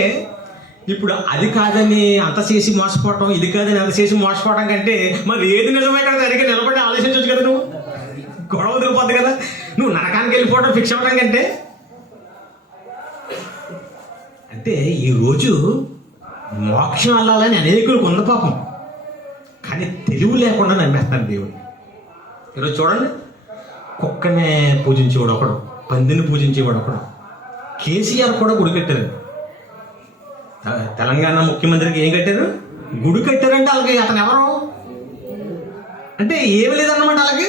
ఇప్పుడు అది కాదని అంత చేసి మోసపోవటం, ఇది కాదని అంత చేసి మోసపోవటం కంటే మరి ఏది నిజమే కదా సరిగ్గా నిలబడి ఆలోచించవచ్చు కదా. నువ్వు గొడవ దిగిపోద్ది కదా, నువ్వు నరకానికి వెళ్ళిపోవడం ఫిక్స్ అవ్వడం కంటే. అంటే ఈరోజు మోక్షం వెళ్ళాలని అనేకులకు ఉంది పాపం, కానీ తెలివి లేకుండా నమ్మేస్తాను దేవుడు. ఈరోజు చూడండి, కుక్కనే పూజించేవాడు ఒకడు, పందిని పూజించేవాడు ఒకడు. కేసీఆర్ కూడా గుడి కట్టారు. తెలంగాణ ముఖ్యమంత్రికి ఏం కట్టారు? గుడి కట్టారంటే వాళ్ళకి అతను ఎవరు అంటే ఏమి లేదన్నమాట. అలాగే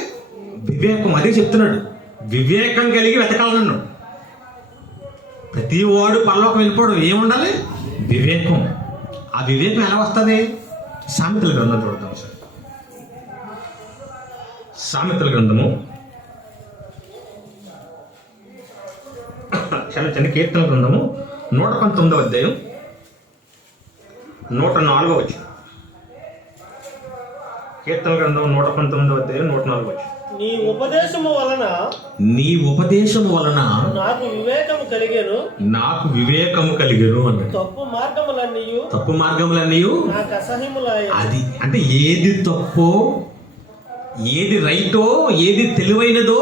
వివేకం, అదే చెప్తున్నాడు, వివేకం కలిగి వెతకాలన్నాడు. ప్రతి వాడు పరలోకం వెళ్ళిపోవడం ఏముండాలి? వివేకం. ఆ వివేకం ఎలా వస్తుంది? సామెతల గ్రంథం చూద్దాం సార్. సామెతల గ్రంథము క్షమించండి, కీర్తన గ్రంథము 119వ అధ్యాయం 104వ వచనం. కీర్తన గ్రంథం 119వ అధ్యాయం 104వ వచనం. నీ ఉపదేశము వలన నాకు వివేకము కలిగెను అన్నాడు. తప్పు మార్గములన్నీయు నాకు అసహ్యములాయెను. అది అంటే ఏది తప్పో, ఏది రైటో, ఏది తెలివైనదో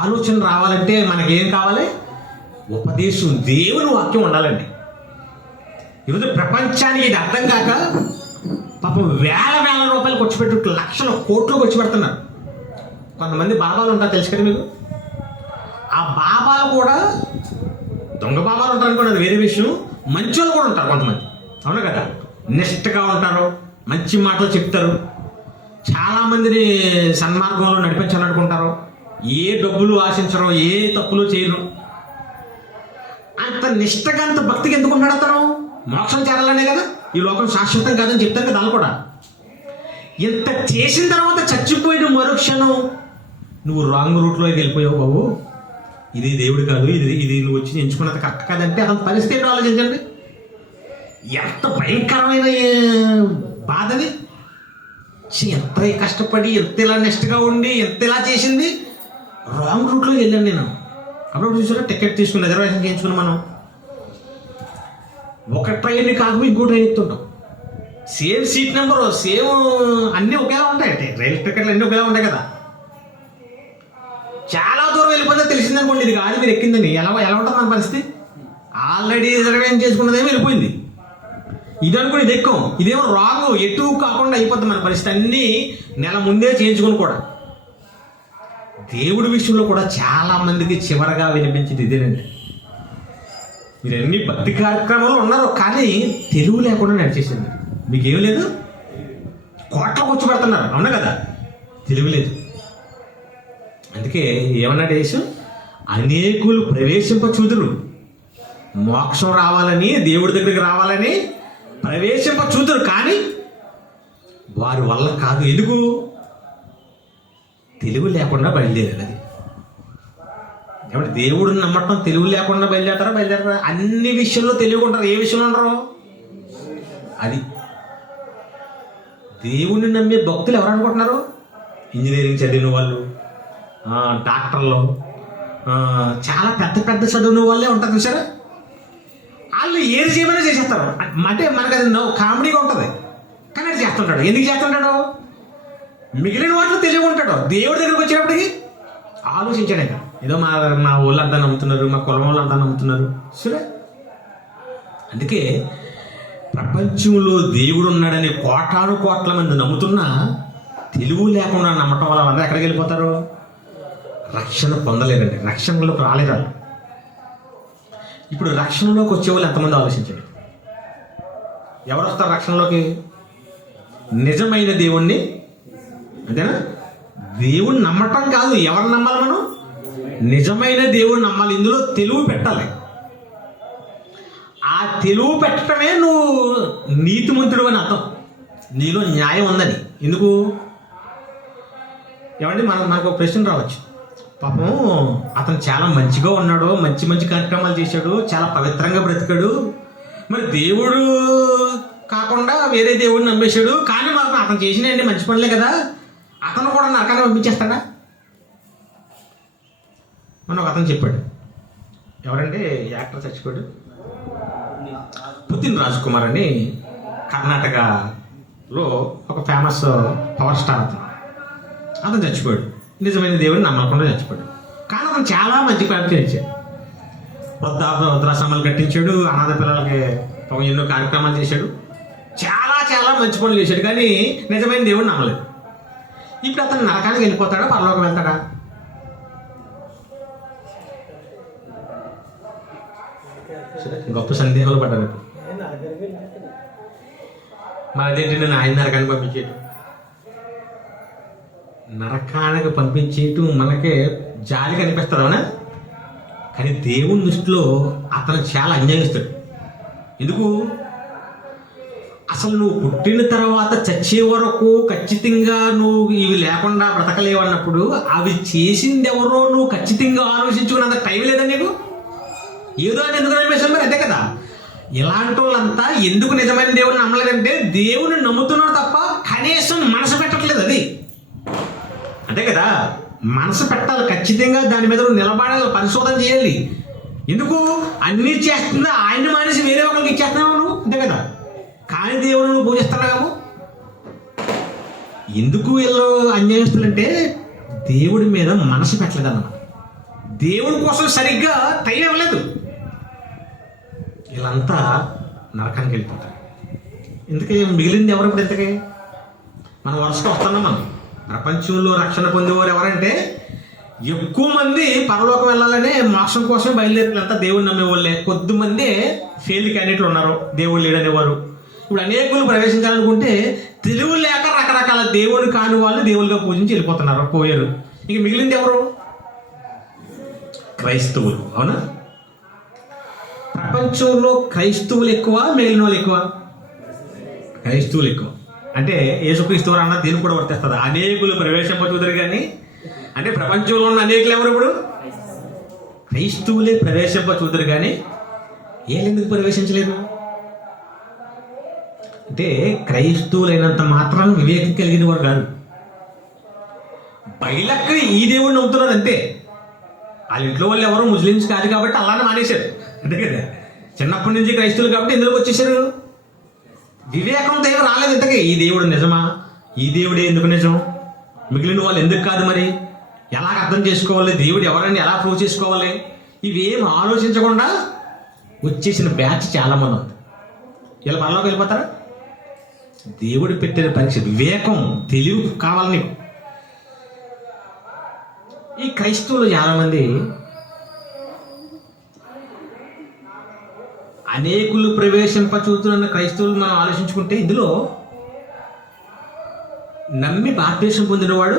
ఆలోచన రావాలంటే మనకేం కావాలి? ఉపదేశం, దేవుని వాక్యం ఉండాలండి. ఈరోజు ప్రపంచానికి ఇది అర్థం కాక పాపం వేల రూపాయలు ఖర్చు పెట్టి లక్షల కోట్లు ఖర్చు పెడుతున్నారు. కొంతమంది బాబాలు ఉంటారు తెలుసు కదా మీకు. ఆ బాబాలు కూడా దొంగ బాబాలు ఉంటారు అనుకోండి, అది వేరే విషయం. మంచి వాళ్ళు కూడా ఉంటారు కొంతమంది, అవును కదా. నిష్ఠగా ఉంటారు, మంచి మాటలు చెప్తారు, చాలామందిని సన్మార్గంలో నడిపించాలనుకుంటారు, ఏ డబ్బులు ఆశించరు, ఏ తప్పులు చేయరు. అంత నిష్ఠగా అంత భక్తికి ఎందుకు ఉంటాడు అతను? మోక్షం చేరాలనే కదా, ఈ లోకం శాశ్వతం కాదని చెప్తాను కదా. వాళ్ళు కూడా ఇంత చేసిన తర్వాత చచ్చిపోయిన మరుక్షణం నువ్వు రాంగ్ రూట్లో వెళ్ళిపోయావు బాబు, ఇది దేవుడు కాదు, ఇది నువ్వు వచ్చి ఎంచుకున్నది కరెక్ట్ కాదంటే అతని పరిస్థితి ఏంటో ఆలోచించండి. ఎంత భయంకరమైన బాధది. ఎంత కష్టపడి, ఎంత ఇలా నిష్ఠగా ఉండి, ఎంత ఇలా చేసింది, రాంగ్ రూట్లో వెళ్ళాను నేను. అప్పుడు చూసారా, టికెట్ తీసుకుని రిజర్వేషన్ చేయించుకుని మనం ఒక ట్రైన్ కాకపోతే ఇంకో ట్రైన్ ఎక్కుతుంటాం. సేమ్ సీట్ నెంబరు, సేమ్ అన్నీ ఒకేలా ఉంటాయి. రైలు టికెట్లు అన్నీ ఒకేలా ఉంటాయి కదా. చాలా దూరం వెళ్ళిపోతే తెలిసిందనుకోండి, ఇది కాదు మీరు ఎక్కిందని, ఎలా ఉంటుంది మన పరిస్థితి? ఆల్రెడీ రిజర్వేషన్ చేసుకున్నదేమో వెళ్ళిపోయింది, ఇది అనుకుని ఇది ఎక్కం, ఇదేమో రాంగ్, ఎటు కాకుండా అయిపోతుంది మన పరిస్థితి. అన్నీ నెల ముందే చేయించుకుని కూడా. దేవుడి విషయంలో కూడా చాలా మందికి చివరగా వినిపించింది ఇదేనండి. మీరు అన్ని భక్తి కార్యక్రమాలు ఉన్నారు, కానీ తెలుగు లేకుండా నడిచేసింది. మీకేం లేదు, కోట్లకు వచ్చి పెడుతున్నారు, అవునా కదా, తెలుగు లేదు. అందుకే ఏమన్నాడు యేసు? అనేకులు ప్రవేశింపచూదురు, మోక్షం రావాలని, దేవుడి దగ్గరికి రావాలని ప్రవేశింపచూదురు, కానీ వారి వల్ల కాదు. ఎందుకు? తెలుగు లేకుండా బయలుదేరారు. అది ఏమంటే దేవుడిని నమ్మటం తెలుగు లేకుండా బయలుదేరతారా? అన్ని విషయంలో తెలివి ఉంటారు, ఏ విషయంలో ఉండరు. అది దేవుణ్ణి నమ్మే భక్తులు ఎవరు అనుకుంటున్నారు? ఇంజనీరింగ్ చదివిన వాళ్ళు, డాక్టర్లు, చాలా పెద్ద పెద్ద చదివిన వాళ్ళే ఉంటారు చూసారా. వాళ్ళు ఏది చేయమని చేసేస్తారు. అంటే మనకు అది కామెడీగా ఉంటుంది, కానీ అది చేస్తుంటాడు. ఎందుకు చేస్తుంటాడు? మిగిలిన వాటిలో తెలివి ఉంటాడు. దేవుడి దగ్గరికి వచ్చేటప్పటికి ఆలోచించాడు. ఏదో మా ఊళ్ళో అంతా నమ్ముతున్నారు, మా కులం వాళ్ళు అంతా నమ్ముతున్నారు సరే. అందుకే ప్రపంచంలో దేవుడు ఉన్నాడని కోటాను కోట్ల మంది నమ్ముతున్నా తెలుగు లేకుండా నమ్మటం వల్ల అందరూ ఎక్కడికి వెళ్ళిపోతారు? రక్షణ పొందలేరండి, రక్షణలోకి రాలేరు. ఇప్పుడు రక్షణలోకి వచ్చేవాళ్ళు ఎంతమంది ఆలోచించండి. ఎవరు వస్తారు రక్షణలోకి? నిజమైన దేవుణ్ణి, అంతేనా? దేవుణ్ణి నమ్మటం కాదు, ఎవరు నమ్మాలి? మనం నిజమైన దేవుణ్ణి నమ్మాలి. ఇందులో తెలుగు పెట్టాలి. ఆ తెలుగు పెట్టడమే నువ్వు నీతిమంతుడు అని అర్థం, నీలో న్యాయం ఉందని. ఎందుకు? ఏమండి, మనకు ఒక ప్రశ్న రావచ్చు. పాపం అతను చాలా మంచిగా ఉన్నాడు, మంచి మంచి కార్యక్రమాలు చేశాడు, చాలా పవిత్రంగా బ్రతికాడు, మరి దేవుడు కాకుండా వేరే దేవుడిని నమ్మేశాడు, కానీ మాకు అతను చేసినండి మంచి పనులే కదా, అతను కూడా నరకాన్ని పంపించేస్తాడా? మనం ఒక అతను చెప్పాడు. ఎవరంటే యాక్టర్ చచ్చిపోయాడు, పుతిన్ రాజ్ కుమార్ అని, కర్ణాటకలో ఒక ఫేమస్ పవర్ స్టార్. అతను చచ్చిపోయాడు, నిజమైన దేవుడిని నమ్మకుండా చచ్చిపోయాడు. కానీ అతను చాలా మంచి పని చేశాడు. వృద్ధాశ్రమాలు కట్టించాడు, అనాథ పిల్లలకి ఎన్నో కార్యక్రమాలు చేశాడు, చాలా చాలా మంచి పనులు చేశాడు, కానీ నిజమైన దేవుడిని నమ్మలేదు. ఇప్పుడు అతను నరకానికి వెళ్ళిపోతాడా, పరలోకం వెళ్తాడా? గొప్ప సందేహాలు పడ్డారు. మరి అదేంటి, నేను ఆయన నరకానికి పంపించేయటం, నరకానికి పంపించేయటం మనకే జాలి కనిపిస్తుంది, అవునా? కానీ దేవుని దృష్టిలో అతను చాలా అన్యాయస్తుడు. ఎందుకు? అసలు నువ్వు పుట్టిన తర్వాత చచ్చే వరకు ఖచ్చితంగా నువ్వు ఇవి లేకుండా బ్రతకలేవన్నప్పుడు అవి చేసింది ఎవరో నువ్వు ఖచ్చితంగా ఆలోచించుకున్నంత టైం లేదా నీకు? ఏదో అని ఎందుకు నమ్మేశారు? మరి అంతే కదా. ఇలాంటి వాళ్ళంతా ఎందుకు నిజమైన దేవుడిని నమ్మలేదంటే దేవుని నమ్ముతున్నాడు తప్ప కనీసం మనసు పెట్టట్లేదు. అది అంతే కదా, మనసు పెట్టాలి, ఖచ్చితంగా దాని మీద నిలబడాలి, పరిశోధన చేయాలి. ఎందుకు? అన్నీ చేస్తుందా ఆయన్ని మానేసి వేరే ఒకరికి ఇచ్చేస్తున్నావు నువ్వు, అంతే కదా. కానీ దేవుడు నువ్వు పూజిస్తున్నావు. ఎందుకు వీళ్ళు అన్యాయస్తులంటే దేవుడి మీద మనసు పెట్టలేదు అన్నమాట. దేవుడి కోసం సరిగ్గా టైం ఇవ్వలేదు. వీళ్ళంతా నరకానికి వెళ్ళిపోతారు. ఎందుకే మిగిలింది ఎవరు? ఇప్పుడు ఎంతకే మనం వరుసగా వస్తున్నాం. మనం ప్రపంచంలో రక్షణ పొందేవారు ఎవరంటే ఎక్కువ మంది పరలోకం వెళ్ళాలనే మోక్షం కోసం బయలుదేరినంతా దేవుడిని నమ్మేవాళ్ళే. కొద్దిమంది ఫెయిల్ క్యాండిడేట్లు ఉన్నారు, దేవుడు లేడనేవారు. ఇప్పుడు అనేకులు ప్రవేశించాలనుకుంటే తెలివి లేక రకరకాల దేవుడు కాని వాళ్ళు దేవులుగా పూజించి వెళ్ళిపోతున్నారు, పోయారు. ఇక మిగిలింది ఎవరు? క్రైస్తవులు. అవునా? ప్రపంచంలో క్రైస్తవులు ఎక్కువ, మిగిలిన వాళ్ళు ఎక్కువ? క్రైస్తవులు ఎక్కువ. అంటే యేసుక్రీస్తు అన్న దీన్ని కూడా వర్తిస్తుంది. అనేకులు ప్రవేశింపచూదరు కానీ, అంటే ప్రపంచంలో ఉన్న అనేకులు ఎవరు? ఇప్పుడు క్రైస్తవులే ప్రవేశింపచూదరు కానీ వీళ్ళు ఎందుకు ప్రవేశించలేదు? అంటే క్రైస్తవులైనంత మాత్రం వివేకం కలిగిన వారు కాదు. బయలకి ఈ దేవుడిని నమ్ముతున్నారు అంతే. వాళ్ళ ఇంట్లో వాళ్ళు ఎవరు ముస్లిమ్స్ కాదు కాబట్టి అలానే మానేశారు, అంతే కదా. చిన్నప్పటి నుంచి క్రైస్తవులు కాబట్టి ఎందులోకి వచ్చేసారు? వివేకంతో ఏమి రాలేదు. ఇంతకీ ఈ దేవుడు నిజమా? ఈ దేవుడే ఎందుకు నిజం? మిగిలిన వాళ్ళు ఎందుకు కాదు? మరి ఎలా అర్థం చేసుకోవాలి? దేవుడు ఎవరని ఎలా ప్రూవ్ చేసుకోవాలి? ఇవేం ఆలోచించకుండా వచ్చేసిన బ్యాచ్ చాలా మంది ఉంది. ఇలా పనిలోకి వెళ్ళిపోతారా? దేవుడు పెట్టిన పరీక్ష వివేకం, తెలివి కావాలి నీకు. ఈ క్రైస్తవులు చాలా మంది అనేకులు ప్రవేశింపచూతున్న క్రైస్తవులు మనం ఆలోచించుకుంటే ఇందులో నమ్మి బాప్తిసం పొందినవాడు,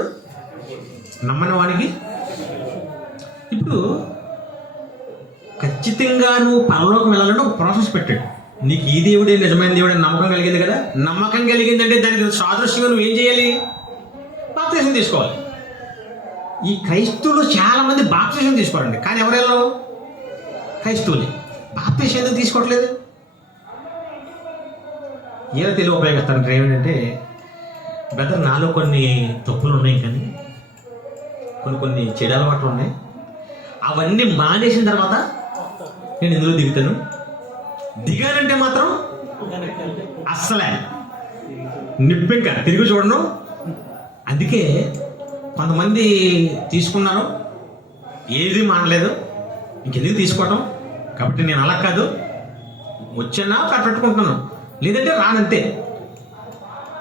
నమ్మని వానికి ఇప్పుడు ఖచ్చితంగా నువ్వు పరలోకం వెళ్ళాలంటే ఒక ప్రాసెస్ పెట్టాడు. నీకు ఈ దేవుడే నిజమైన దేవుడే నమ్మకం కలిగింది కదా. నమ్మకం కలిగిందంటే దానికి సాదృశ్యంగా నువ్వు ఏం చేయాలి? బాప్తిసం తీసుకోవాలి. ఈ క్రైస్తవులు చాలా మంది బాప్తిసం తీసుకోవాలండి, కానీ ఎవరెల్లో? క్రైస్తవులే. బాప్తిసం ఎందుకు తీసుకోవట్లేదు? ఏదో తెలివి ఉపయోగిస్తాను. ఏమిటంటే బ్రదర్, నాలో కొన్ని తప్పులు ఉన్నాయి, కానీ కొన్ని చెడు అలవాట్లు ఉన్నాయి. అవన్నీ మానేసిన తర్వాత నేను ఇందులో దిగుతాను. దిగానంటే మాత్రం అస్సలే నిప్పింక తిరిగి చూడను. అందుకే కొంతమంది తీసుకున్నారు, ఏది మానలేదు, ఇంకెందుకు తీసుకోవటం. కాబట్టి నేను అలా కాదు, వచ్చానా పెట్టుకుంటున్నాను, లేదంటే రానంతే.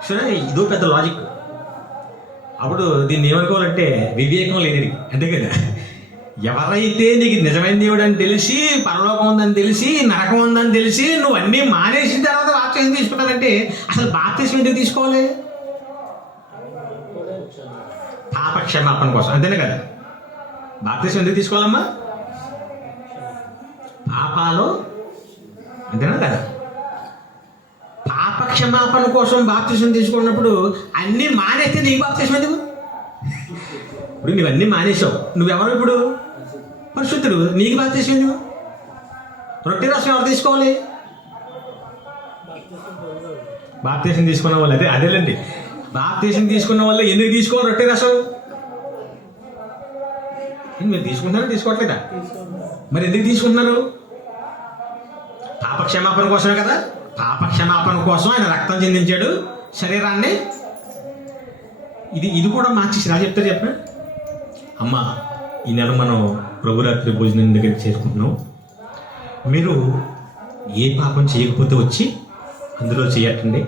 సరే, ఇదో పెద్ద లాజిక్. అప్పుడు దీన్ని ఏమనుకోవాలంటే వివేకం లేనిది, అంతే కదా. ఎవరైతే నీకు నిజమైన దేవుడు అని తెలిసి, పరలోకం ఉందని తెలిసి, నరకం ఉందని తెలిసి నువ్వు అన్నీ మానేసిన తర్వాత బాప్తిసం తీసుకుంటానంటే అసలు బాప్తిసం ఎందుకు తీసుకోవాలి? పాప క్షమాపణ కోసం, అంతేనే కదా. బాప్తిసం ఎందుకు తీసుకోవాలమ్మా? పాపాలు, అంతేనా కదా. పాప క్షమాపణ కోసం బాప్తిసం తీసుకున్నప్పుడు అన్నీ మానేస్తే నీకు బాప్తిసం ఎందుకు? ఇప్పుడు నువ్వన్నీ మానేసావు, నువ్వెవరు ఇప్పుడు? పరిశుద్ధుడు, నీకు బాప్తిసం ఎందుకు? రొట్టె రసం ఎవరు తీసుకోవాలి? బాప్తిసం తీసుకున్న వాళ్ళు. అదేలేండి, బాప్తిసం తీసుకున్న వాళ్ళు ఎందుకు తీసుకోవాలి రొట్టె రసం? మీరు తీసుకుంటున్నారా, తీసుకోవట్లేదా? మరి ఎందుకు తీసుకుంటున్నారు? పాప క్షమాపణ కోసమే కదా. పాప క్షమాపణ కోసం ఆయన రక్తం చెందించాడు శరీరాన్ని. ఇది కూడా మార్చేసి రా చెప్తారు. చెప్పిన అమ్మ, ఈ నెల మనం ప్రభురాత్రి భోజనం దగ్గర చేసుకుంటున్నాం. మీరు ఏ పాపం చేయకపోతే వచ్చి అందులో చేయటండి,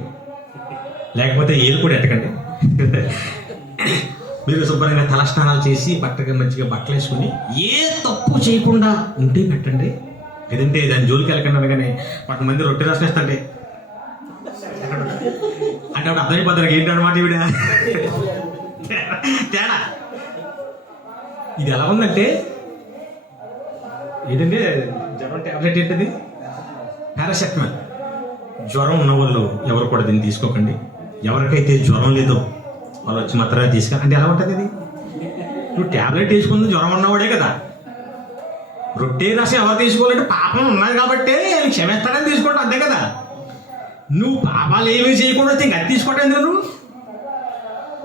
లేకపోతే ఏలు కూడా ఎట్టకండి. మీరు శుభ్రంగా తలస్నానాలు చేసి మంచిగా బట్టలు వేసుకుని ఏ తప్పు చేయకుండా ఉంటే పెట్టండి. లేదంటే దాని జోలికి వెళ్ళకండి. కానీ 10 మంది రొట్టె రసం వేస్తండి అంటే అప్పుడు అర్థమైపోతారు ఏంటన్నమాట ఈవిడ తేడా. ఇది ఎలా ఉందంటే ఏంటంటే జ్వరం ట్యాబ్లెట్ ఏంటది? పారాసెటమాల్. జ్వరం ఉన్న వాళ్ళు ఎవరు కూడా దీన్ని తీసుకోకండి. ఎవరికైతే జ్వరం లేదో వాళ్ళు వచ్చి మాత్రమే తీసుకుని. అంటే ఎలా ఉంటుంది ఇది? నువ్వు ట్యాబ్లెట్ తీసుకుంది జ్వరం ఉన్నవాడే కదా. రొట్టె రసం ఎవరు తీసుకోవాలంటే పాపం ఉన్నది కాబట్టి క్షమిస్తాడని తీసుకోవడం, అంతే కదా. నువ్వు పాపాలు ఏమీ చేయకుండా ఇంకా అది తీసుకోవటం ఎందుకు? నువ్వు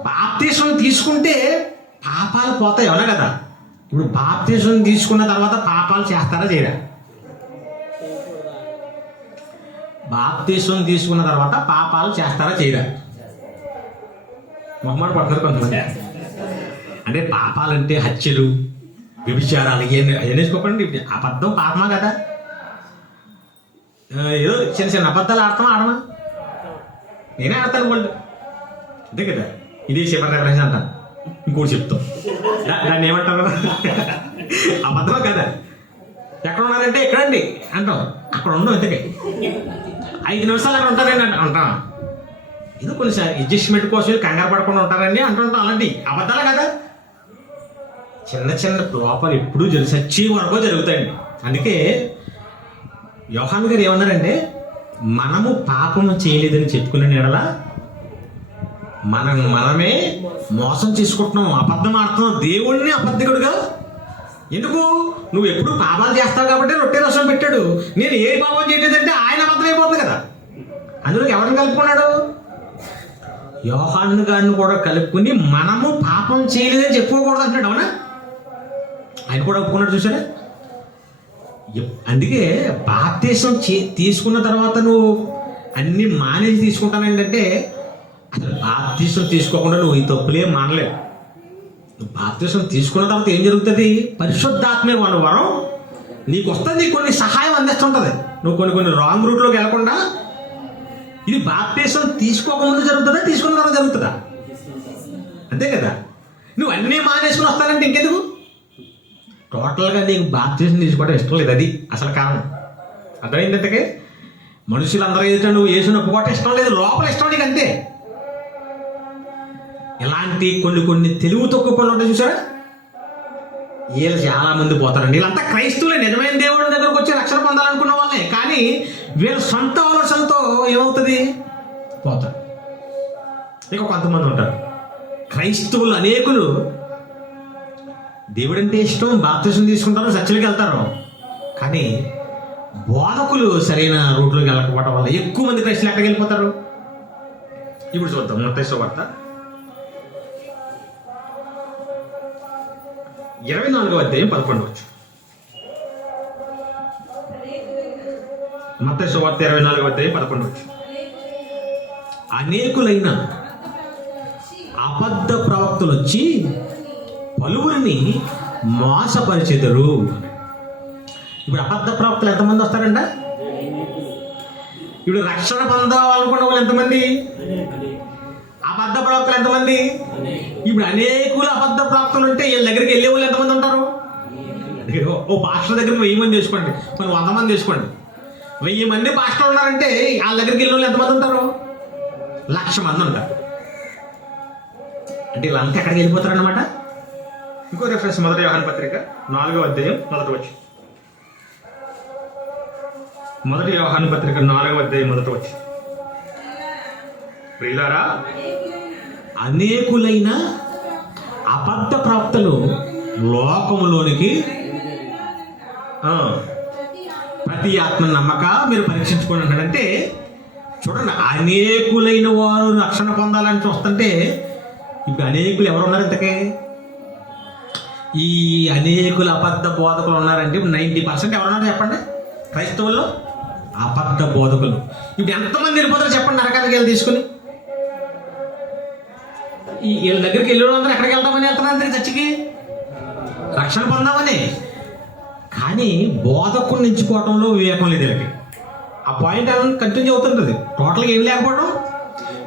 బాప్తిసం తీసుకుంటే పాపాలు పోతాయి, అవునా కదా. ఇప్పుడు బాప్తిసం తీసుకున్న తర్వాత పాపాలు చేస్తారా చేయరా? బాప్తిసం తీసుకున్న తర్వాత పాపాలు చేస్తారా చేయరా? మొహమాట పడతారు కొంతమంది. అంటే పాపాలంటే హత్యలు, వ్యభిచారాలు వేసుకోకండి. అబద్ధం పాపమా కదా. ఏదో చిన్న చిన్న అబద్ధాలు ఆడమా? నేనే ఆడతాను వాళ్ళు, అంతే కదా. ఇది చివరి రెఫరెన్స్ అంటాను. ఇంకోటి చెప్తాం, దాన్ని ఏమంటారు? అబద్ధమా కదా. ఎక్కడ ఉన్నారంటే ఎక్కడండి అంటాం, అక్కడ ఉండవు. అంతకే 5 నిమిషాలు అక్కడ ఉంటారండి అంటాం. ఏదో కొన్ని అడ్జస్ట్మెంట్ కోసం కంగారు పడకుండా ఉంటారండి అంటుంటాం. అలాంటి అబద్ధాలు కదా. చిన్న చిన్న లోపాలు ఎప్పుడూ సచ్చే వరకు జరుగుతాయండి. అందుకే యోహాన్ గారు ఏమన్నారంటే, మనము పాపము చేయలేదని చెప్పుకునే ఎడల మనమే మోసం చేసుకుంటున్నాం, అబద్ధం ఆడుతున్నాం, దేవుడిని అబద్ధికుడుగా. ఎందుకు? నువ్వు ఎప్పుడు పాపాలు చేస్తావు కాబట్టి రొట్టె రసం పెట్టాడు. నేను ఏ పాపం చేయలేదంటే ఆయన అబద్ధం అయిపోతుంది కదా. అందులో ఎవరిని కలుపుకున్నాడు? యోహాను గారిని కూడా కలుపుకుని మనము పాపం చేయలేదని చెప్పుకోకూడదు అంటున్నాడు. అవునా? ఆయన కూడా ఒప్పుకున్నాడు. చూసారా? అందుకే బాప్తీసం తీసుకున్న తర్వాత నువ్వు అన్ని మానేసి తీసుకుంటానంటే, అసలు బాప్తీసం తీసుకోకుండా నువ్వు ఈ తప్పులే మానలేవు. బాప్తీసం తీసుకున్న తర్వాత ఏం జరుగుతుంది? పరిశుద్ధాత్మే వాళ్ళ వరం నీకు వస్తుంది. నీకు కొన్ని సహాయం అందిస్తుంటుంది. నువ్వు కొన్ని రాంగ్ రూట్లోకి వెళ్లకుండా. ఇది బాప్తీసం తీసుకోకముందు జరుగుతుందా, తీసుకున్న తర్వాత జరుగుతుందా? అంతే కదా. నువ్వు అన్నీ మానేసుకుని వస్తానంటే ఇంకెందుకు? టోటల్గా నీకు బాప్తీసం తీసుకోవడం ఇష్టం లేదు. అది అసలు కారణం. అర్థమైందంటే మనుషులందరూ ఎదుట నువ్వు యేసుని ఒప్పుకోవటం ఇష్టం లేదు, లోపల ఇష్టం నీకు అంతే. ఇలాంటి కొన్ని తెలుగు తక్కువ పనులు ఉంటాయి. చూసారా? వీళ్ళు చాలా మంది పోతారండి. వీళ్ళంతా క్రైస్తవులే, నిజమైన దేవుడి దగ్గరకు వచ్చి రక్షణ పొందాలనుకున్న వాళ్ళే. కానీ వీళ్ళ సొంత ఆలోచనతో ఏమవుతుంది? పోతారు. ఇక కొంతమంది ఉంటారు క్రైస్తవులు అనేకులు, దేవుడంటే ఇష్టం, బాప్తిసం తీసుకుంటారు, చర్చిలకు వెళ్తారు. కానీ బోధకులు సరైన రూట్లోకి వెళ్ళకపోవడం వల్ల ఎక్కువ మంది క్రైస్తవులు ఎక్కడికి వెళ్ళిపోతారు? ఇప్పుడు చూద్దాం. మత్తయి సువార్త 24వ అధ్యాయం 11వ వచనం. మత్తయి సువార్త 24వ అధ్యాయం 11వ వచనం. అనేకులైన అబద్ధ ప్రవక్తలు వచ్చి పలువురిని మోసపరిచెదరు. ఇప్పుడు అబద్ధ ప్రవక్తలు ఎంతమంది వస్తారంట? ఇప్పుడు రక్షణ పొందాలనుకున్న వాళ్ళు ఎంతమంది? అబద్ధ ప్రవక్తలు ఎంతమంది? ఇప్పుడు అనేకులు అబద్ధ ప్రవక్తలు ఉంటే వీళ్ళ దగ్గరికి వెళ్ళే వాళ్ళు ఎంతమంది ఉంటారు? ఓ పాస్టర్ దగ్గరికి 1000 మంది వేసుకోండి, కొన్ని 100 మంది వేసుకోండి. 1000 మంది పాస్టర్లు ఉన్నారంటే వాళ్ళ దగ్గరికి వెళ్ళే వాళ్ళు ఎంతమంది ఉంటారు? 1,00,000 మంది ఉంటారు. అంటే వీళ్ళంతా ఎక్కడికి వెళ్ళిపోతారన్నమాట. ఇంకో రెఫరెన్స్ 1 యోహాను పత్రిక 4వ అధ్యాయం 1వ వచనం. 1 యోహాను పత్రిక 4వ అధ్యాయం 1వ వచనం. ప్రియులారా, అనేకులైన అబద్ధ ప్రవక్తలు లోకములోనికి ప్రతి ఆత్మ నమ్మక మీరు పరీక్షించుకోండి అన్నాడంటే, చూడండి, అనేకులైన వారు రక్షణ పొందాలని చూస్తుంటే ఇప్పుడు అనేకులు ఎవరు ఉన్నారు? ఇంతకే ఈ అనేకులు అబద్ధ బోధకులు ఉన్నారంటే 90% ఎవరున్నారు చెప్పండి? క్రైస్తవుల్లో అబద్ధ బోధకులు. ఇప్పుడు ఎంతమంది వెళ్ళిపోతారో చెప్పండి నరకానికి వెళ్ళి తీసుకుని. వీళ్ళ దగ్గరికి వెళ్ళిన వాళ్ళందరూ ఎక్కడికి వెళ్తామని వెళ్తున్నారు? చర్చికి రక్షణ పొందామని. కానీ బోధకుని ఎంచుకోవడంలో వివేకం లేదు వీళ్ళకి. ఆ పాయింట్ కంటిన్యూ అవుతుంటుంది. టోటల్గా ఏమి లేకపోవడం.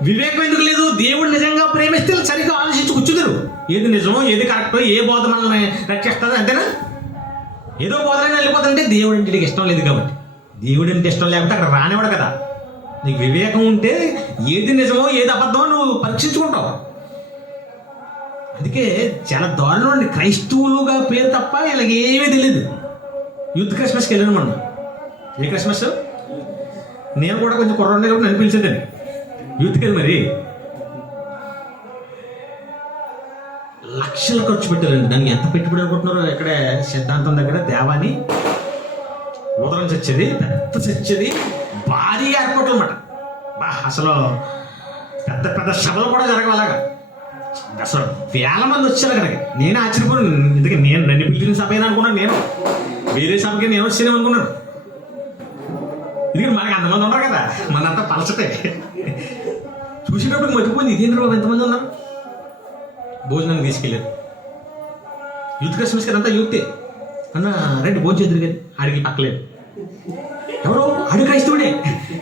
వివేకం ఎందుకు లేదు? దేవుడు నిజంగా ప్రేమిస్తే సరిగ్గా ఆలోచించి కూర్చుందరు. ఏది నిజమో, ఏది కరెక్టో, ఏ బోధ మనల్ని రక్షిస్తుందో, అంతేనా? ఏదో బోధనైనా వెళ్ళిపోతుంటే దేవుడు అంటే నీకు ఇష్టం లేదు కాబట్టి. దేవుడు అంటే ఇష్టం లేకపోతే అక్కడ రానివాడు కదా. నీకు వివేకం ఉంటే ఏది నిజమో ఏది అబద్ధమో నువ్వు పరీక్షించుకుంటావు. అందుకే చాలా దారుణం అండి. క్రైస్తవులుగా పేరు తప్ప వీళ్ళకి ఏమీ తెలియదు. యూత్ క్రిస్మస్కి వెళ్ళాను మనం. ఏ క్రిస్మస్? నేను కూడా కొంచెం కుర్రండి కాబట్టి నన్ను పిలిచేదండి యూత్కి వెళ్ళి. మరి లక్షలు ఖర్చు పెట్టారండి. దానికి ఎంత పెట్టుబడి అనుకుంటున్నారో? ఇక్కడే సిద్ధాంతం దగ్గర దేవాని ఉదరం చచ్చేది, పెద్ద చచ్చేది, భారీ ఏర్పాట్లు అన్నమాట. అసలు పెద్ద పెద్ద సభలు కూడా జరగలాగా. అసలు వేల మంది వచ్చారు అక్కడికి. నేను ఆశ్చర్యపోయాను. ఎందుకంటే నన్ను పిలిచిన సభ అయినా అనుకున్నాను. నేను వేరే సభకి నేను వచ్చేదేమో అనుకున్నాను. ఎందుకంటే మనకి అంతమంది ఉన్నారు కదా, మనంతా పలచటే. చూసేటప్పుడు మర్చిపోయింది, ఇదేంటి బాబు ఎంతమంది ఉన్నారు. భోజనానికి తీసుకెళ్ళారు. యూత్ క్రిస్మస్కి అంతా యూతే అన్న రండి భోజనం చేద్దరు కానీ. ఆడికి పక్కలేదు. ఎవరు? ఆడి క్రైస్తవుడే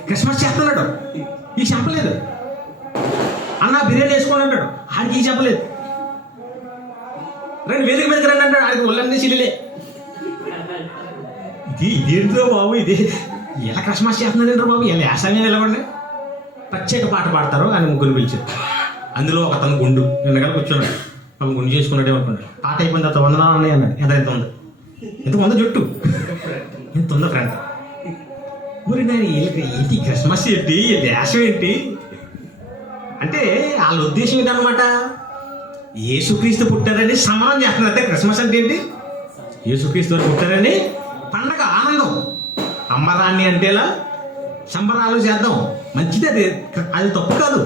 క్రిస్మస్ చేస్తున్నాడు. ఈ చెప్పలేదు. అన్న బిర్యానీ వేసుకోండి అంటాడు. ఆడికి ఈ చెప్పలేదు. రండి వేదిక మీదకి రండి అంటాడు. ఆడికి ఒళ్ళన్నీ చిల్లిలే. ఇదేంటో బాబు ఇది. ఎలా క్రిస్మస్ చేస్తున్నారంటారు బాబు, ఇలా యాసంగా నిలబడి ప్రత్యేక పాట పాడతారు అని ముగ్గురు పిలిచారు. అందులో ఒక తను గుండు నిన్నగా కూర్చున్నాడు. పాపం గుండు చేసుకున్నాడే అనుకున్నాడు. పాట అయిపోయిన తర్వాత వందనాలు ఉన్నాయి అన్నాడు. ఎంత ఉంది, ఎంత ఉందో జుట్టు, ఎంత ఉందో ఫ్రెండ్. ఊరి నేను వీళ్ళకి ఏంటి క్రిస్మస్ ఏంటి, దేశం ఏంటి అంటే వాళ్ళ ఉద్దేశం ఏంటన్నమాట, యేసుక్రీస్తు పుట్టారని సంబరం చేస్తున్నారు. అంటే క్రిస్మస్ అంటే ఏంటి, యేసుక్రీస్తు వారు పుట్టారని పండగ, ఆనందం. అంబరాన్ని అంటేలా సంబరాలు చేద్దాం, మంచిది. అది తప్పు కాదు.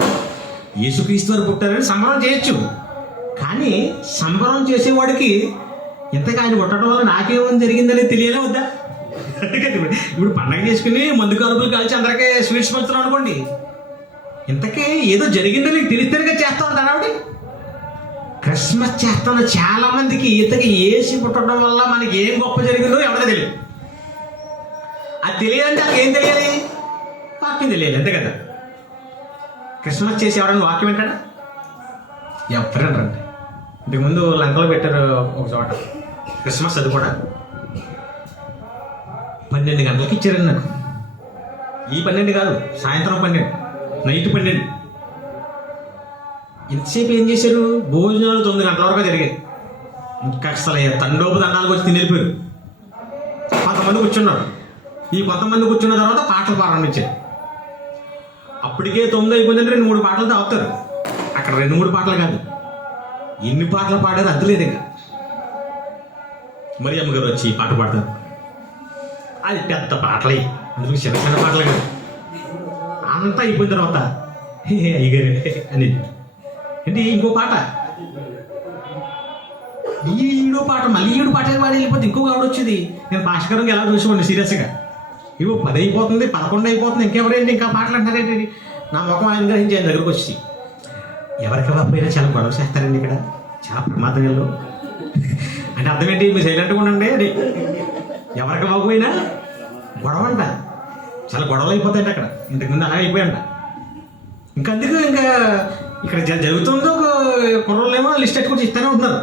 యేసుక్రీస్తు వారు పుట్టారని సంబరం చేయొచ్చు. కానీ సంబరం చేసేవాడికి ఇంతగా ఆయన పుట్టడం వల్ల నాకేమని జరిగిందని తెలియలే వద్దా? ఇప్పుడు పండగ చేసుకుని మందు కరుపులు కాల్చి అందరికీ స్వీట్స్ పంచుతున్నాం అనుకోండి, ఇంతకీ ఏదో జరిగిందని తెలిస్తేనే చేస్తా ఉంటాను ఆవిడ. క్రిస్మస్ చేస్తున్న చాలా మందికి ఇంతకీ ఏసి పుట్టడం వల్ల మనకి ఏం గొప్ప జరిగిందో ఎవరికీ తెలియదు. అది తెలియాలంటే నాకు ఏం తెలియాలి, వాక్యం తెలియాలి, అంతే కదా. క్రిస్మస్ చేసి ఎవరైనా వాక్యం వింటాడా? ఎవరంటారండి. ఇంతకుముందు లంకలో పెట్టారు ఒక చోట క్రిస్మస్, అది కూడా 12 గంటలకి ఇచ్చారండి నాకు. ఈ 12 కాదు, సాయంత్రం 12, నైట్ 12. ఇంతసేపు ఏం చేశారు, భోజనాలు 9 గంటల వరకు జరిగాయి. ఇంకా అసలు తండోపు దండాలకు వచ్చి తిని వెళ్ళిపోయారు. కొంతమంది కూర్చున్నారు. ఈ కొంతమంది కూర్చున్న తర్వాత పాటలు ప్రారంభించారు. అప్పటికే 9 అయిపోయిందంటే 2-3 పాటలు తాగుతారు. అక్కడ 2-3 పాటలు కాదు, ఎన్ని పాటలు పాడారు అది లేదు. ఇంకా మరి అమ్మగారు వచ్చి పాట పాడతారు. అది పెద్ద పాటలే, అందుకు చిన్న చిన్న పాటలు కాదు. అంతా అయిపోయిన తర్వాత అయ్యగారు అని అంటే ఇంకో పాట, ఈడో పాట, మళ్ళీ 7 పాటలు పాడి వెళ్ళిపోతే ఇంకొక ఆవిడ వచ్చేది. నేను భాస్కరంగా ఎలా చూసుకోండి సీరియస్గా. ఇవో 10 అయిపోతుంది, 11 అయిపోతుంది, ఇంకెవరేంటి ఇంకా పాటలు అంటారేంటి. నా ముఖం ఆయన గ్రహించి ఆయన దగ్గరకు వచ్చి, ఎవరికి అవ్వకపోయినా చాలా గొడవ చేస్తారండి ఇక్కడ, చాలా ప్రమాదంలో అంటే అర్థం ఏంటి, మీరు సైలెంట్గా ఉండండి. అది ఎవరికి అవ్వకపోయినా గొడవ అంట, చాలా గొడవలు అయిపోతాయండి అక్కడ. ఇంతకుముందు అలా అయిపోయాయంట. ఇంకా అందుకు ఇంకా ఇక్కడ జరుగుతుందో కుర్రోళ్ళేమో లిస్ట్ ఎట్టుకొని ఇస్తూనే ఉంటున్నారు.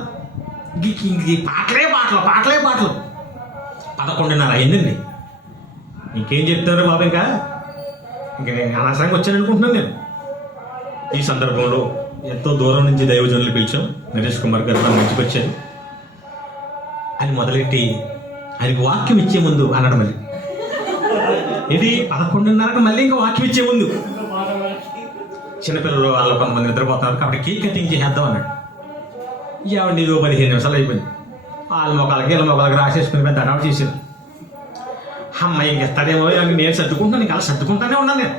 ఈ పాటలే పాటలు, పాటలే పాటలు. 11:30 అయిందండి. ఇంకేం చెప్తారు బాబు, ఇంకా నేను అనవసరంగా వచ్చాను అనుకుంటున్నాను నేను. ఈ సందర్భంలో ఎంతో దూరం నుంచి దైవజనులు పిలిచాం. నరేష్ కుమార్ గారు నా మంచికి వచ్చారు అని మొదలెట్టి ఆయనకు వాక్యం ఇచ్చే ముందు అన్నాడు. మళ్ళీ ఇది 11:30కు మళ్ళీ ఇంకా వాక్యం ఇచ్చే ముందు చిన్నపిల్లలు వాళ్ళు కొంతమంది నిద్రపోతున్నారు కాబట్టి కేక్ కటింగ్ చేసేద్దాం అన్నాడు. ఏమండి, ఇది 15 నిమిషాలు అయిపోయింది. వాళ్ళ మొక్కలకి వీళ్ళ మొక్కలకి రాసేసుకుని పెద్ద అడవ చేశారు. అమ్మాయి ఇంక ఇస్తాడేమో, నేను సర్దుకుంటున్నాను, ఇంకా అలా సర్దుకుంటానే ఉన్నాను నేను.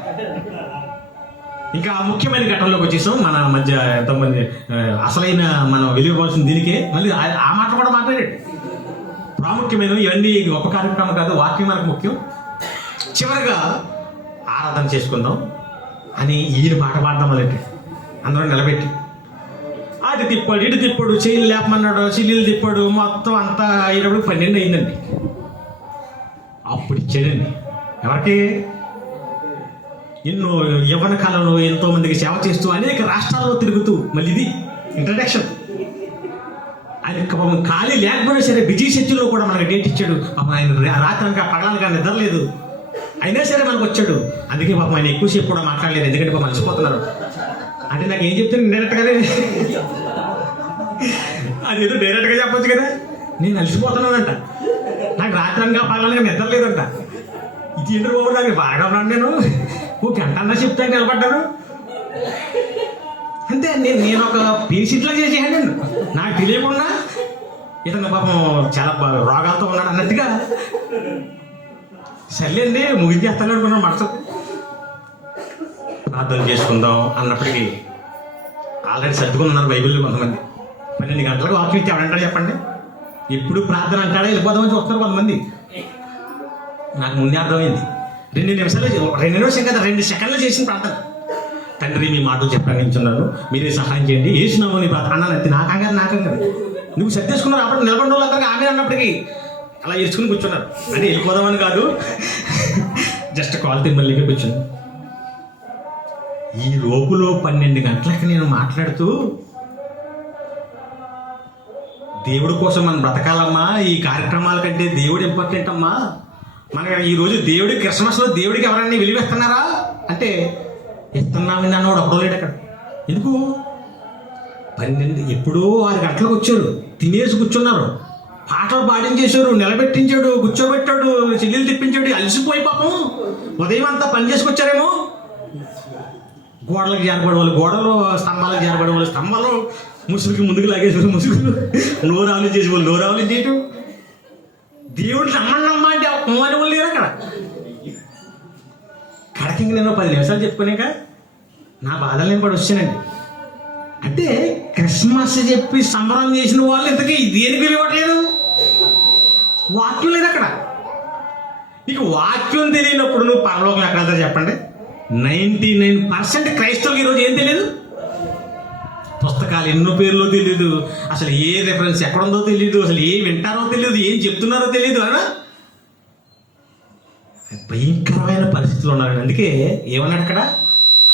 ఇంకా ముఖ్యమైన ఘట్టంలోకి వచ్చేసాం. మన మధ్య ఎంతోమంది అసలైన మనం వెలిగిపోవాల్సిన దీనికే మళ్ళీ ఆ మాట కూడా మాట్లాడాడు. ప్రాముఖ్యమైన ఇవన్నీ గొప్ప కార్యక్రమం కాదు, వాక్యం మనకు ముఖ్యం. చివరిగా ఆరాధన చేసుకుందాం అని ఈయన పాట పాడడం మొదలెట్టి అందరూ నిలబెట్టి అది తిప్పాడు, ఇటు తిప్పాడు, చెయ్యిలు లేపమన్నాడు, చిల్లీలు తిప్పాడు, మొత్తం అంతా అయ్యేటప్పుడు 12 అయిందండి. అప్పుడు ఇచ్చాడండి. ఎవరికి? ఎన్నో యవ్వన కాలంలో ఎంతో మందికి సేవ చేస్తూ అనేక రాష్ట్రాల్లో తిరుగుతూ, మళ్ళీ ఇది ఇంట్రడక్షన్. ఆయన పాపం ఖాళీ లేకపోయినా సరే బిజీ షెడ్యూల్లో కూడా మనకు డేట్ ఇచ్చాడు. పాపం ఆయన రాత్రి అనక పగలనక నిద్రలేదు, అయినా సరే మనకు వచ్చాడు. అందుకే పాపం ఆయన ఎక్కువసేపు కూడా మాట్లాడలేదు, ఎందుకంటే పాపం అలసిపోతున్నారు. అంటే నాకు ఏం చెప్తే డైరెక్ట్గానే అదేదో డైరెక్ట్గా చెప్పొచ్చు కదా, నేను అలసిపోతున్నానంట, నాకు రాత్రి అనక పగలనక నిద్రలేదంట. ఇది ఏంటి బాబు, నాకు బాగా ఉన్నాను, నేను ఓ గంట అన్నా చెప్తాను నిలబడ్డాను అంతే. నేను ఒక పేషెంట్లా చేసేయండి, నాకు తెలియకుండా ఇతను పాపం చాలా రోగాలతో ఉన్నాడు అన్నట్టుగా. సర్లేండి ముగించేస్తాను అనుకున్నాను మనసు. ప్రార్థన చేసుకుందాం అన్నప్పటికీ ఆల్రెడీ సర్దుకున్నారు బైబిల్లో కొంతమంది. 12 గంటలకు వాక్యం ఇచ్చి ఎవడంటాడు చెప్పండి? ఎప్పుడు ప్రార్థన అంటాడా వెళ్ళిపోదామని చూస్తారు కొంతమంది. నాకు ముందే అర్థమైంది. 2 నిమిషాలు, 2 నిమిషం కదా, 2 సెకండ్లు చేసిన ప్రార్థన. తండ్రి, మీ మాటలు చెప్పాను, మీరే సహాయం చేయండి, వేసినాము నీ ప్రార్థన అన్నాను. నాకంగా నువ్వు సర్దేసుకున్నారు. అప్పుడు నిలబడిన వాళ్ళందరికీ ఆమె అన్నప్పటికీ అలా ఏడ్చుకుని కూర్చున్నారు. అంటే వెళ్ళిపోదామని కాదు, జస్ట్ కాల్ తిమ్మల్లికి కూర్చున్నాను. ఈ లోపులో 12 గంటలకి నేను మాట్లాడుతూ, దేవుడి కోసం మనం బ్రతకాలమ్మా, ఈ కార్యక్రమాల కంటే దేవుడు ఇంపార్టెంట్ అమ్మా, మన ఈరోజు దేవుడి క్రిస్మస్లో దేవుడికి ఎవరైనా విలువ ఇస్తున్నారా అంటే ఇస్తున్నామని అన్నవాడు ఒకడో లేడు అక్కడ. ఎందుకు? 12 ఎప్పుడో 6 గంటలకు వచ్చారు, తినేసి కూర్చున్నారు, పాటలు పాడించేశారు, నిలబెట్టించాడు, కూర్చోబెట్టాడు, చెల్లెలు తిప్పించాడు, అలసిపోయి పాపం ఉదయం అంతా పని చేసుకొచ్చారేమో. గోడలకు జారపడే వాళ్ళు గోడలు, స్తంభాలకు జారపడే వాళ్ళు స్తంభాలు, ముసుగుకి ముందుకు లాగేసారు ముసుగులు, నోరావులు చేసి వాళ్ళు నోరావులు చేయటం. దేవుడు నమ్మన్నమ్మా అంటే అమ్మని వాళ్ళు లేరు అక్కడ. కడకింగ్ నేను 10 నిమిషాలు చెప్పుకునేక నా బాధలు నేను పడి వచ్చానండి. అంటే క్రిస్మస్ చెప్పి సంబరం చేసిన వాళ్ళు ఇంతకీ దేనికి ఇవ్వట్లేదు? వాక్యం లేదు అక్కడ. నీకు వాక్యం తెలియనప్పుడు నువ్వు పరలోకం ఎక్కడ వెళ్తావు చెప్పండి? 99% క్రైస్తవులకు ఈరోజు ఏం తెలియదు. పుస్తకాలు ఎన్నో పేర్లో తెలియదు, అసలు ఏ రెఫరెన్స్ ఎక్కడుందో తెలియదు, అసలు ఏం వింటారో తెలియదు, ఏం చెప్తున్నారో తెలియదు. అనా భయంకరమైన పరిస్థితులు ఉన్నారు. అందుకే ఏమన్నాడు అక్కడ?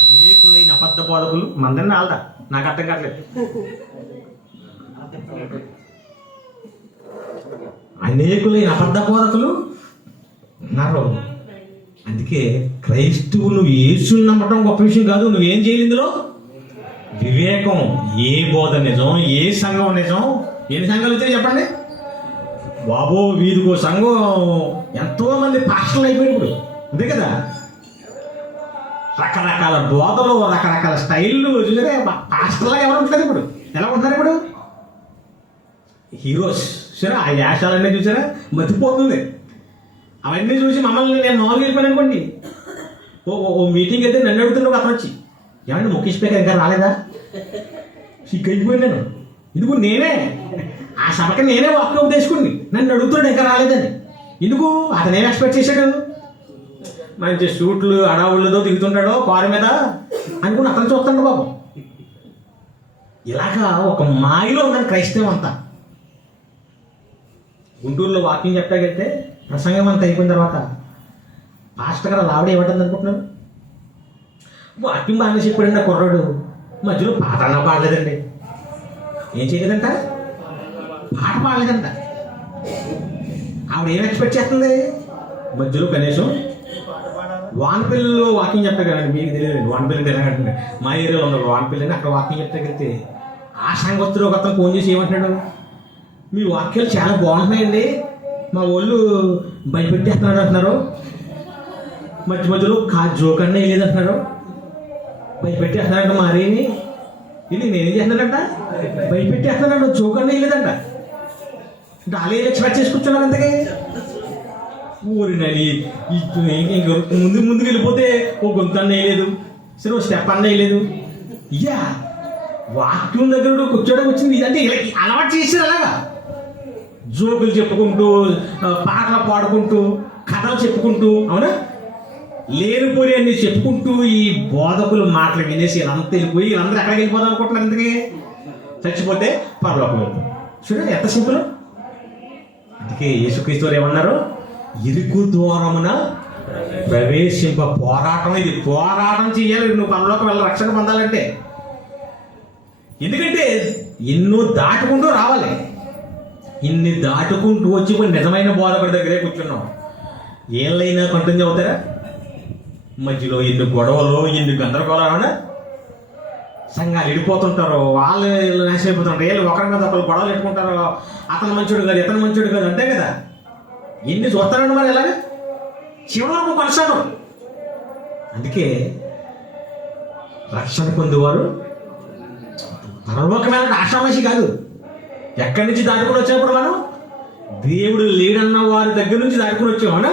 అనేకులైన అబద్ధ బోధకులు. మందని ఆల్దా నాకు అర్థం కావట్లేదు. అనేకులైన అబద్ధ బోధకులు ఉన్నారు. అందుకే క్రైస్తవు నువ్వు యేసుని నమ్మటం గొప్ప విషయం కాదు. నువ్వేం చేయాలి ఇందులో? వివేకం. ఏ బోధ నిజం, ఏ సంఘం నిజం? ఎన్ని సంఘాలు వచ్చాయి చెప్పండి బాబో. వీరికో సంఘం ఎంతో మంది పాస్టర్లు అయిపోయి ఇప్పుడు, అంతే కదా. రకరకాల బోధలు, రకరకాల స్టైళ్ళు చూసారే. పాస్టర్లా ఎవరు ఉంటారు ఇప్పుడు? ఎలా ఉంటున్నారు ఇప్పుడు? హీరోస్ చూసారా? ఆ వేషాలన్నీ చూసారా? మతిపోతుంది. అవన్నీ చూసి మమ్మల్ని నేను మామూలుగా వెళ్ళిపోయాను అనుకోండి. ఓ మీటింగ్ అయితే నన్ను అడుగుతుండే అతను వచ్చి, ఏమంటే ముఖేష్ స్పీకర్ ఇంకా రాలేదా? సిగ్గైపోయాను నేను. ఎందుకు? నేనే ఆ సభకి నేనే వాక్యం ఉపదేశకుడిని, నన్ను అడుగుతున్నాడు ఇంకా రాలేదని. ఎందుకు? అతనేం ఎక్స్పెక్ట్ చేశాడు? మంచి షూట్లు అడావుళ్ళతో దిగుతుంటాడో కారు మీద అనుకుని అతను చూస్తాడు బాబు. ఇలాగా ఒక మాయలో ఉందని క్రైస్తవం అంతా. గుంటూరులో వాకింగ్ చెప్పగలిగితే ప్రసంగం అంతా అయిపోయిన తర్వాత పాస్టర్ గారు ఆవిడ ఏమంటుంది అనుకుంటున్నారు? వాకింగ్ బాగానే చెప్పాడండి ఆ కుర్రాడు, మధ్యలో పాట అన్నా పాడలేదండి. ఏం చేయలేదంట? పాట పాడలేదంట. ఆవిడ ఏం ఎక్స్పెక్ట్ చేస్తుంది? మధ్యలో కనీసం వానపల్లిలో వాకింగ్ చెప్తా కదండి. మీకు తెలియదు వానపల్లి తిరగండి. మా ఏరియాలో ఉన్నారు వానపల్లి అని. అక్కడ వాకింగ్ చెప్తాకెళ్తే ఆ సంగతులు ఒక అతను ఫోన్ చేసి ఏమంటున్నాడు? మీ వాక్యాలు చాలా బాగుంటున్నాయండి, మా వాళ్ళు భయపెట్టేస్తున్నాడు అంటున్నారు. మధ్య మధ్యలో జోక్ అన్న వేయలేదు అంటున్నారు. భయపెట్టేస్తున్నాడంట మారేని. ఇది నేనేం చేస్తున్నాడంట? భయపెట్టేస్తున్నాడు, జోక్ అన్న వేయలేదంట. డాలీ ఎక్స్పెక్ట్ చేసి కూర్చున్నాను అంతకే. ఊరినని ముందుకు వెళ్ళిపోతే ఓ గొంతు అన్న వేయలేదు, సరే ఓ స్టెప్ అన్న వేయలేదు. ఇయ్యా వాక్యం దగ్గర కూర్చోడానికి వచ్చింది. అంటే ఇలా అలవాటు చేసారు. అలాగా జోకులు చెప్పుకుంటూ, పాటలు పాడుకుంటూ, కథలు చెప్పుకుంటూ, అవునా, లేనిపోయి అన్ని చెప్పుకుంటూ ఈ బోధకులు మాటలు వినేసి వీళ్ళంతా వెళ్ళిపోయి వీళ్ళందరూ ఎక్కడికి వెళ్ళిపోదాం అనుకుంటున్నారు? అందుకే చచ్చిపోతే పరలోకం వెళ్తాం. చూడండి ఎంత సింపుల్. అందుకే యేసుక్రీస్తు వారు ఏమన్నారు? ఇరుకు ద్వారమున ప్రవేశింప. పోరాటం ఇది. పోరాటం చేయాలి నువ్వు పరలోకం వెళ్ళ రక్షణ పొందాలంటే. ఎందుకంటే ఎన్నో దాటుకుంటూ రావాలి. ఇన్ని దాటుకుంటూ వచ్చి కొన్ని నిజమైన బోధకుడి దగ్గరే కూర్చున్నాం. ఏళ్ళైనా కంటిన్యూ అవుతారా? మధ్యలో ఎన్ని గొడవలు, ఎన్ని గందరగోళాలు. సంఘాలు విడిపోతుంటారు, వాళ్ళు నాశనం అయిపోతుంటారు, వీళ్ళు ఒకరి మీద ఒకరు గొడవలు పెట్టుకుంటారు. అతను మంచోడు కాదు, ఇతను మంచోడు కాదు, అంతే కదా. ఎన్ని చూస్తారండి మరి ఇలాగే చివరి వరకు కొనసాగం. అందుకే రక్షణ పొందేవారు పరలోకమైన ఆషామాషి కాదు. ఎక్కడి నుంచి దాటుకుని వచ్చినప్పుడు మనం దేవుడు లేడన్న వారి దగ్గర నుంచి దాటుకుని వచ్చాం. అవునా?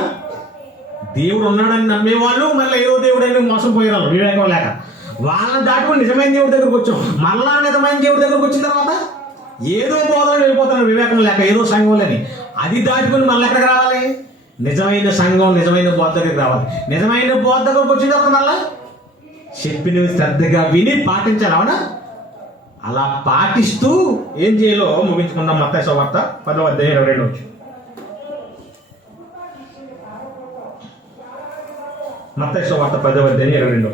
దేవుడు ఉన్నాడని నమ్మేవాళ్ళు మళ్ళీ ఏదో దేవుడు అని మోసం పోయారు వివేకం లేక. వాళ్ళని దాటుకుని నిజమైన దేవుడి దగ్గరకు వచ్చాం. మళ్ళా నిజమైన దేవుడి దగ్గరకు వచ్చిన తర్వాత ఏదో బోధనలు వెళ్ళిపోతున్నారు వివేకం లేక, ఏదో సంఘంలోని. అది దాటుకుని మళ్ళీ ఎక్కడికి రావాలి? నిజమైన సంఘం, నిజమైన బోధ దగ్గరికి రావాలి. నిజమైన బోధ దగ్గరకు వచ్చిన తర్వాత మళ్ళా చెప్పినవి శ్రద్ధగా విని పాటించాలి. అవునా? అలా పాటిస్తూ ఏం చేయాలో ముగించుకుందాం. మత్తయి సువార్త 10:22. మత్తయి సువార్త 10:22.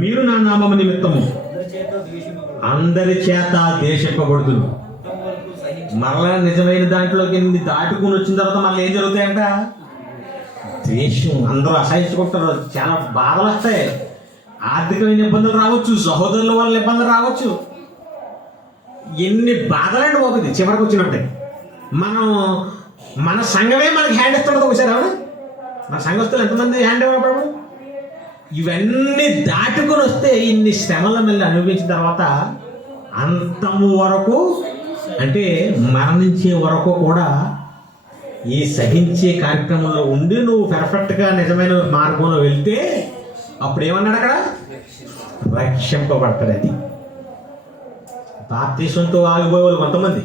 మీరు నా నామము నిమిత్తము అందరి చేత ద్వేషింపబడుదురు, మరలా నిజమైన దాంట్లోకి దాటుకుని వచ్చిన తర్వాత మళ్ళీ ఏం జరుగుతాయంట? ద్వేషం, అందరూ అసహించుకుంటారు, చాలా బాధలు వస్తాయి, ఆర్థికమైన ఇబ్బందులు రావచ్చు, సహోదరుల వల్ల ఇబ్బందులు రావచ్చు, ఎన్ని బాధలండి పోతుంది. చివరికి వచ్చినట్టే మన సంఘమే మనకి హ్యాండ్ ఇస్తుండదు ఒకసారి. అవును, మన సంఘస్తులు ఎంతమంది హ్యాండ్ ఇవ్వడం? ఇవన్నీ దాటుకుని వస్తే ఇన్ని శ్రమల మళ్ళీ అనుభవించిన తర్వాత అంతము వరకు, అంటే మరణించే వరకు కూడా ఈ సహించే కార్యక్రమంలో ఉండి నువ్వు పెర్ఫెక్ట్గా నిజమైన మార్గంలో వెళ్తే అప్పుడు ఏమన్నాడు అక్కడ? రక్షింపబడతాడు. అది బాప్తీసంతో ఆగిపోయే వాళ్ళు కొంతమంది,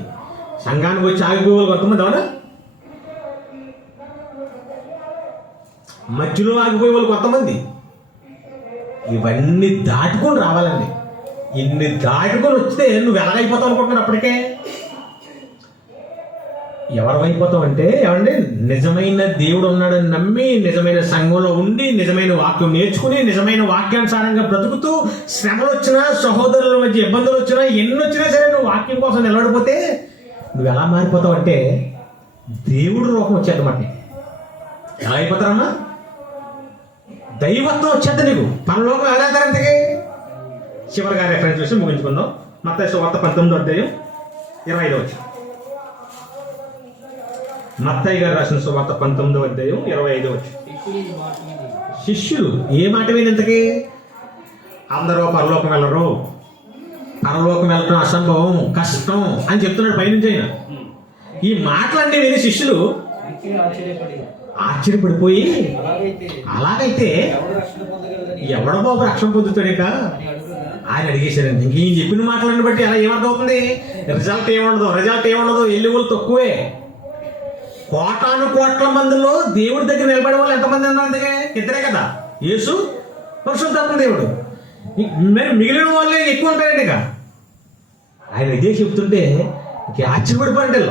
సంఘానికి వచ్చి ఆగిపోయే వాళ్ళు కొంతమంది, అవునా, మధ్యలో ఆగిపోయే వాళ్ళు కొంతమంది. ఇవన్నీ దాటుకొని రావాలండి. ఇన్ని దాటుకొని వస్తే నువ్వు ఎలాగైపోతావు అనుకుంటున్నావు? అప్పటికే ఎవరు అయిపోతావు అంటే, ఏమండి, నిజమైన దేవుడు ఉన్నాడని నమ్మి, నిజమైన సంఘంలో ఉండి, నిజమైన వాక్యం నేర్చుకుని, నిజమైన వాక్యానుసారంగా బ్రతుకుతూ, శ్రమలు వచ్చినా, సహోదరుల మధ్య ఇబ్బందులు వచ్చినా, ఎన్ని వచ్చినా సరే నువ్వు వాక్యం కోసం నిలబడిపోతే నువ్వు ఎలా మారిపోతావు అంటే దేవుడు రూపం వచ్చేదన్నమాట. ఎలా అయిపోతారమ్మా? దైవత్వం వచ్చేద్ది నీకు. పరలోకం ఎలా తరంతకి? చివరిగా రెఫరెన్స్ విషయం ముగించుకుందాం. మత్తయి సువార్త 19:25. మత్తయి గారు రాసిన సువార్త 19:25. శిష్యులు ఏ మాట విని ఇంతకీ? అందరూ పరలోకం వెళ్ళరు, పరలోకం వెళ్ళటం అసంభవం, కష్టం అని చెప్తున్నాడు పైనుంచి ఆయన. ఈ మాటలన్నీ విని శిష్యులు ఆశ్చర్యపడిపోయి, అలాగైతే ఎవడ బాబు రక్షణ పొందుతాడేక ఆయన అడిగేశారండి. ఇంక ఈయన చెప్పిన మాటలను బట్టి అలా ఏమర్థమవుతుంది? రిజల్ట్ ఏముండదు, ఎల్లువలు తక్కువే. కోటాను కోట్ల మందిలో దేవుడి దగ్గర నిలబడే వాళ్ళు ఎంతమంది ఉన్నారు? అందుకే ఇద్దరే కదా, యేసు, పరిశుద్ధాత్మ దేవుడు. మరి మిగిలిన వాళ్ళే ఎక్కువ ఉంటారండి. ఇక ఆయన ఇదే చెప్తుంటే ఇంక ఆశ్చర్యపడిపోయింటే,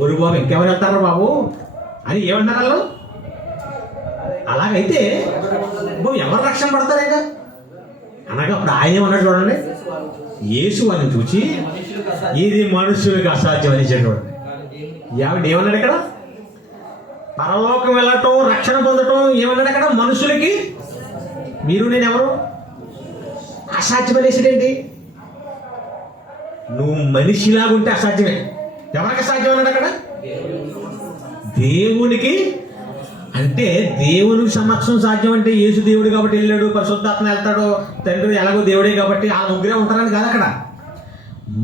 ఓరి బాబు ఇంకెవరు వెళ్తారా బాబు అని ఏమంటారు వాళ్ళు? అలాగైతే బాబు ఎవరు రక్షణ పడతారు ఇక అనగా అప్పుడు ఆయన ఏమన్నాడు చూడండి, యేసు వారిని చూచి ఇది మనుషులకు అసాధ్యం అని చెప్పాడు. ఏమన్నాడు ఇక్కడ? పరలోకం వెళ్ళటం, రక్షణ పొందటం ఏమన్నాడు అక్కడ? మనుషులకి. మీరు నేను ఎవరు? అసాధ్యం అనేసిడేంటి? నువ్వు మనిషిలాగుంటే అసాధ్యమే. ఎవరికి అసాధ్యం అన్నాడు అక్కడ? దేవునికి. అంటే దేవునికి సమక్షం సాధ్యం అంటే యేసు దేవుడు కాబట్టి వెళ్ళాడు, పరిశుద్ధాత్మ వెళ్తాడు, తండ్రి ఎలాగో దేవుడే కాబట్టి ఆ ముగ్గురే ఉంటారని కాదు అక్కడ.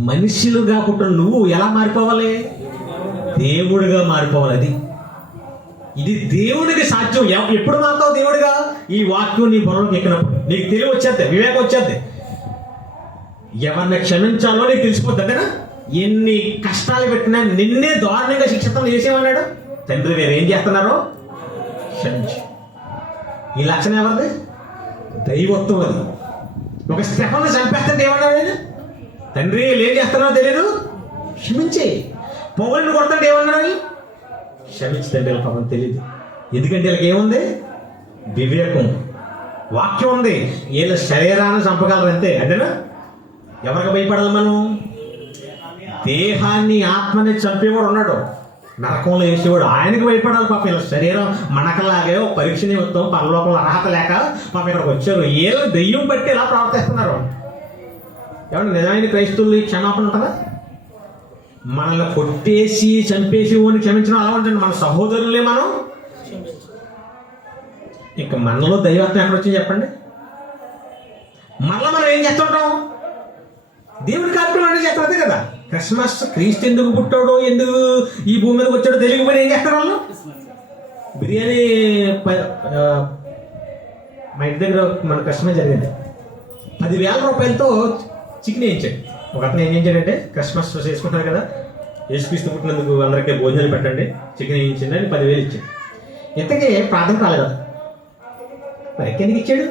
మనుషులుగా పుట్టిన నువ్వు ఎలా మారిపోవాలి? దేవుడిగా మారిపోవాలి. అది ఇది దేవునికి సాధ్యం. ఎప్పుడు మారుతావు దేవుడిగా? ఈ వాక్యం నీ బుర్రలోకి ఎక్కినప్పుడు నీకు తెలివి వచ్చేద్ది, వివేకం వచ్చేద్ది, ఎవరిని క్షమించాలో నీకు తెలిసిపోద్ది. అంతేనా? ఎన్ని కష్టాలు పెట్టినా నిన్నే దారుణంగా శిక్షితం చేసేమన్నాడు తండ్రి, నేనేం చేస్తున్నారో క్షమించు. ఈ లక్షణం ఎవరిది? దైవత్వం. అది ఒక స్టెఫన్ను చంపేస్తుంటే ఏమన్నాడు ఆయన? తండ్రి ఏం చేస్తున్నారో తెలియదు, క్షమించే. పొగలను కొడతాంటే ఏమన్నాడు? క్షమించి తండ్రి, పాపం తెలియదు. ఎందుకంటే వీళ్ళకి ఏముంది? వివేకం, వాక్యం ఉంది. వీళ్ళ శరీరాన్ని చంపగలరు అంతే. అదేనా? ఎవరికి భయపడాలి మనం? దేహాన్ని, ఆత్మని చంపేవాడు ఉన్నాడు, నరకంలో వేసేవాడు, ఆయనకి భయపడాలి. పాపం వీళ్ళ శరీరం మనకలాగే పరీక్ష నిమిత్తం పరలోకంలో అర్హత లేక పాపం ఇక్కడికి వచ్చారు. వీళ్ళు దెయ్యం బట్టి ఎలా ప్రవర్తిస్తున్నారు? ఏమన్నా నిజమైన క్రైస్తవులు క్షమాపణ ఉంటుందా? మనల్ని కొట్టేసి చంపేసి ఓని క్షమించడం అలా ఉంటుంది. మన సహోదరులే మనం. ఇక మనలో దైవత్వం ఎక్కడ వచ్చింది చెప్పండి? మనలో మనం ఏం చేస్తుంటాం? దేవుడి కార్యక్రమం అనేది చేస్తాం కదా. క్రిస్మస్, క్రీస్తు ఎందుకు పుట్టాడో, ఎందుకు ఈ భూమి మీదకి వచ్చాడో తెలియకపోయినా ఏం చేస్తారు వాళ్ళు? బిర్యానీ. మా ఇంటి దగ్గర మన క్రిస్మస్ జరిగింది. 10,000 రూపాయలతో చికెన్ వేయించాడు. ఒక అతను ఏం చేయించాడంటే, క్రిస్మస్ చేసుకుంటారు కదా, యేసుక్రీస్తు పుట్టినందుకు అందరికీ భోజనాలు పెట్టండి, చికెన్ వేయించండి అని 10,000 ఇచ్చాడు. ఇంతకీ ప్రార్థన రాలేదు. మరి ఎందుకు ఇచ్చాడు?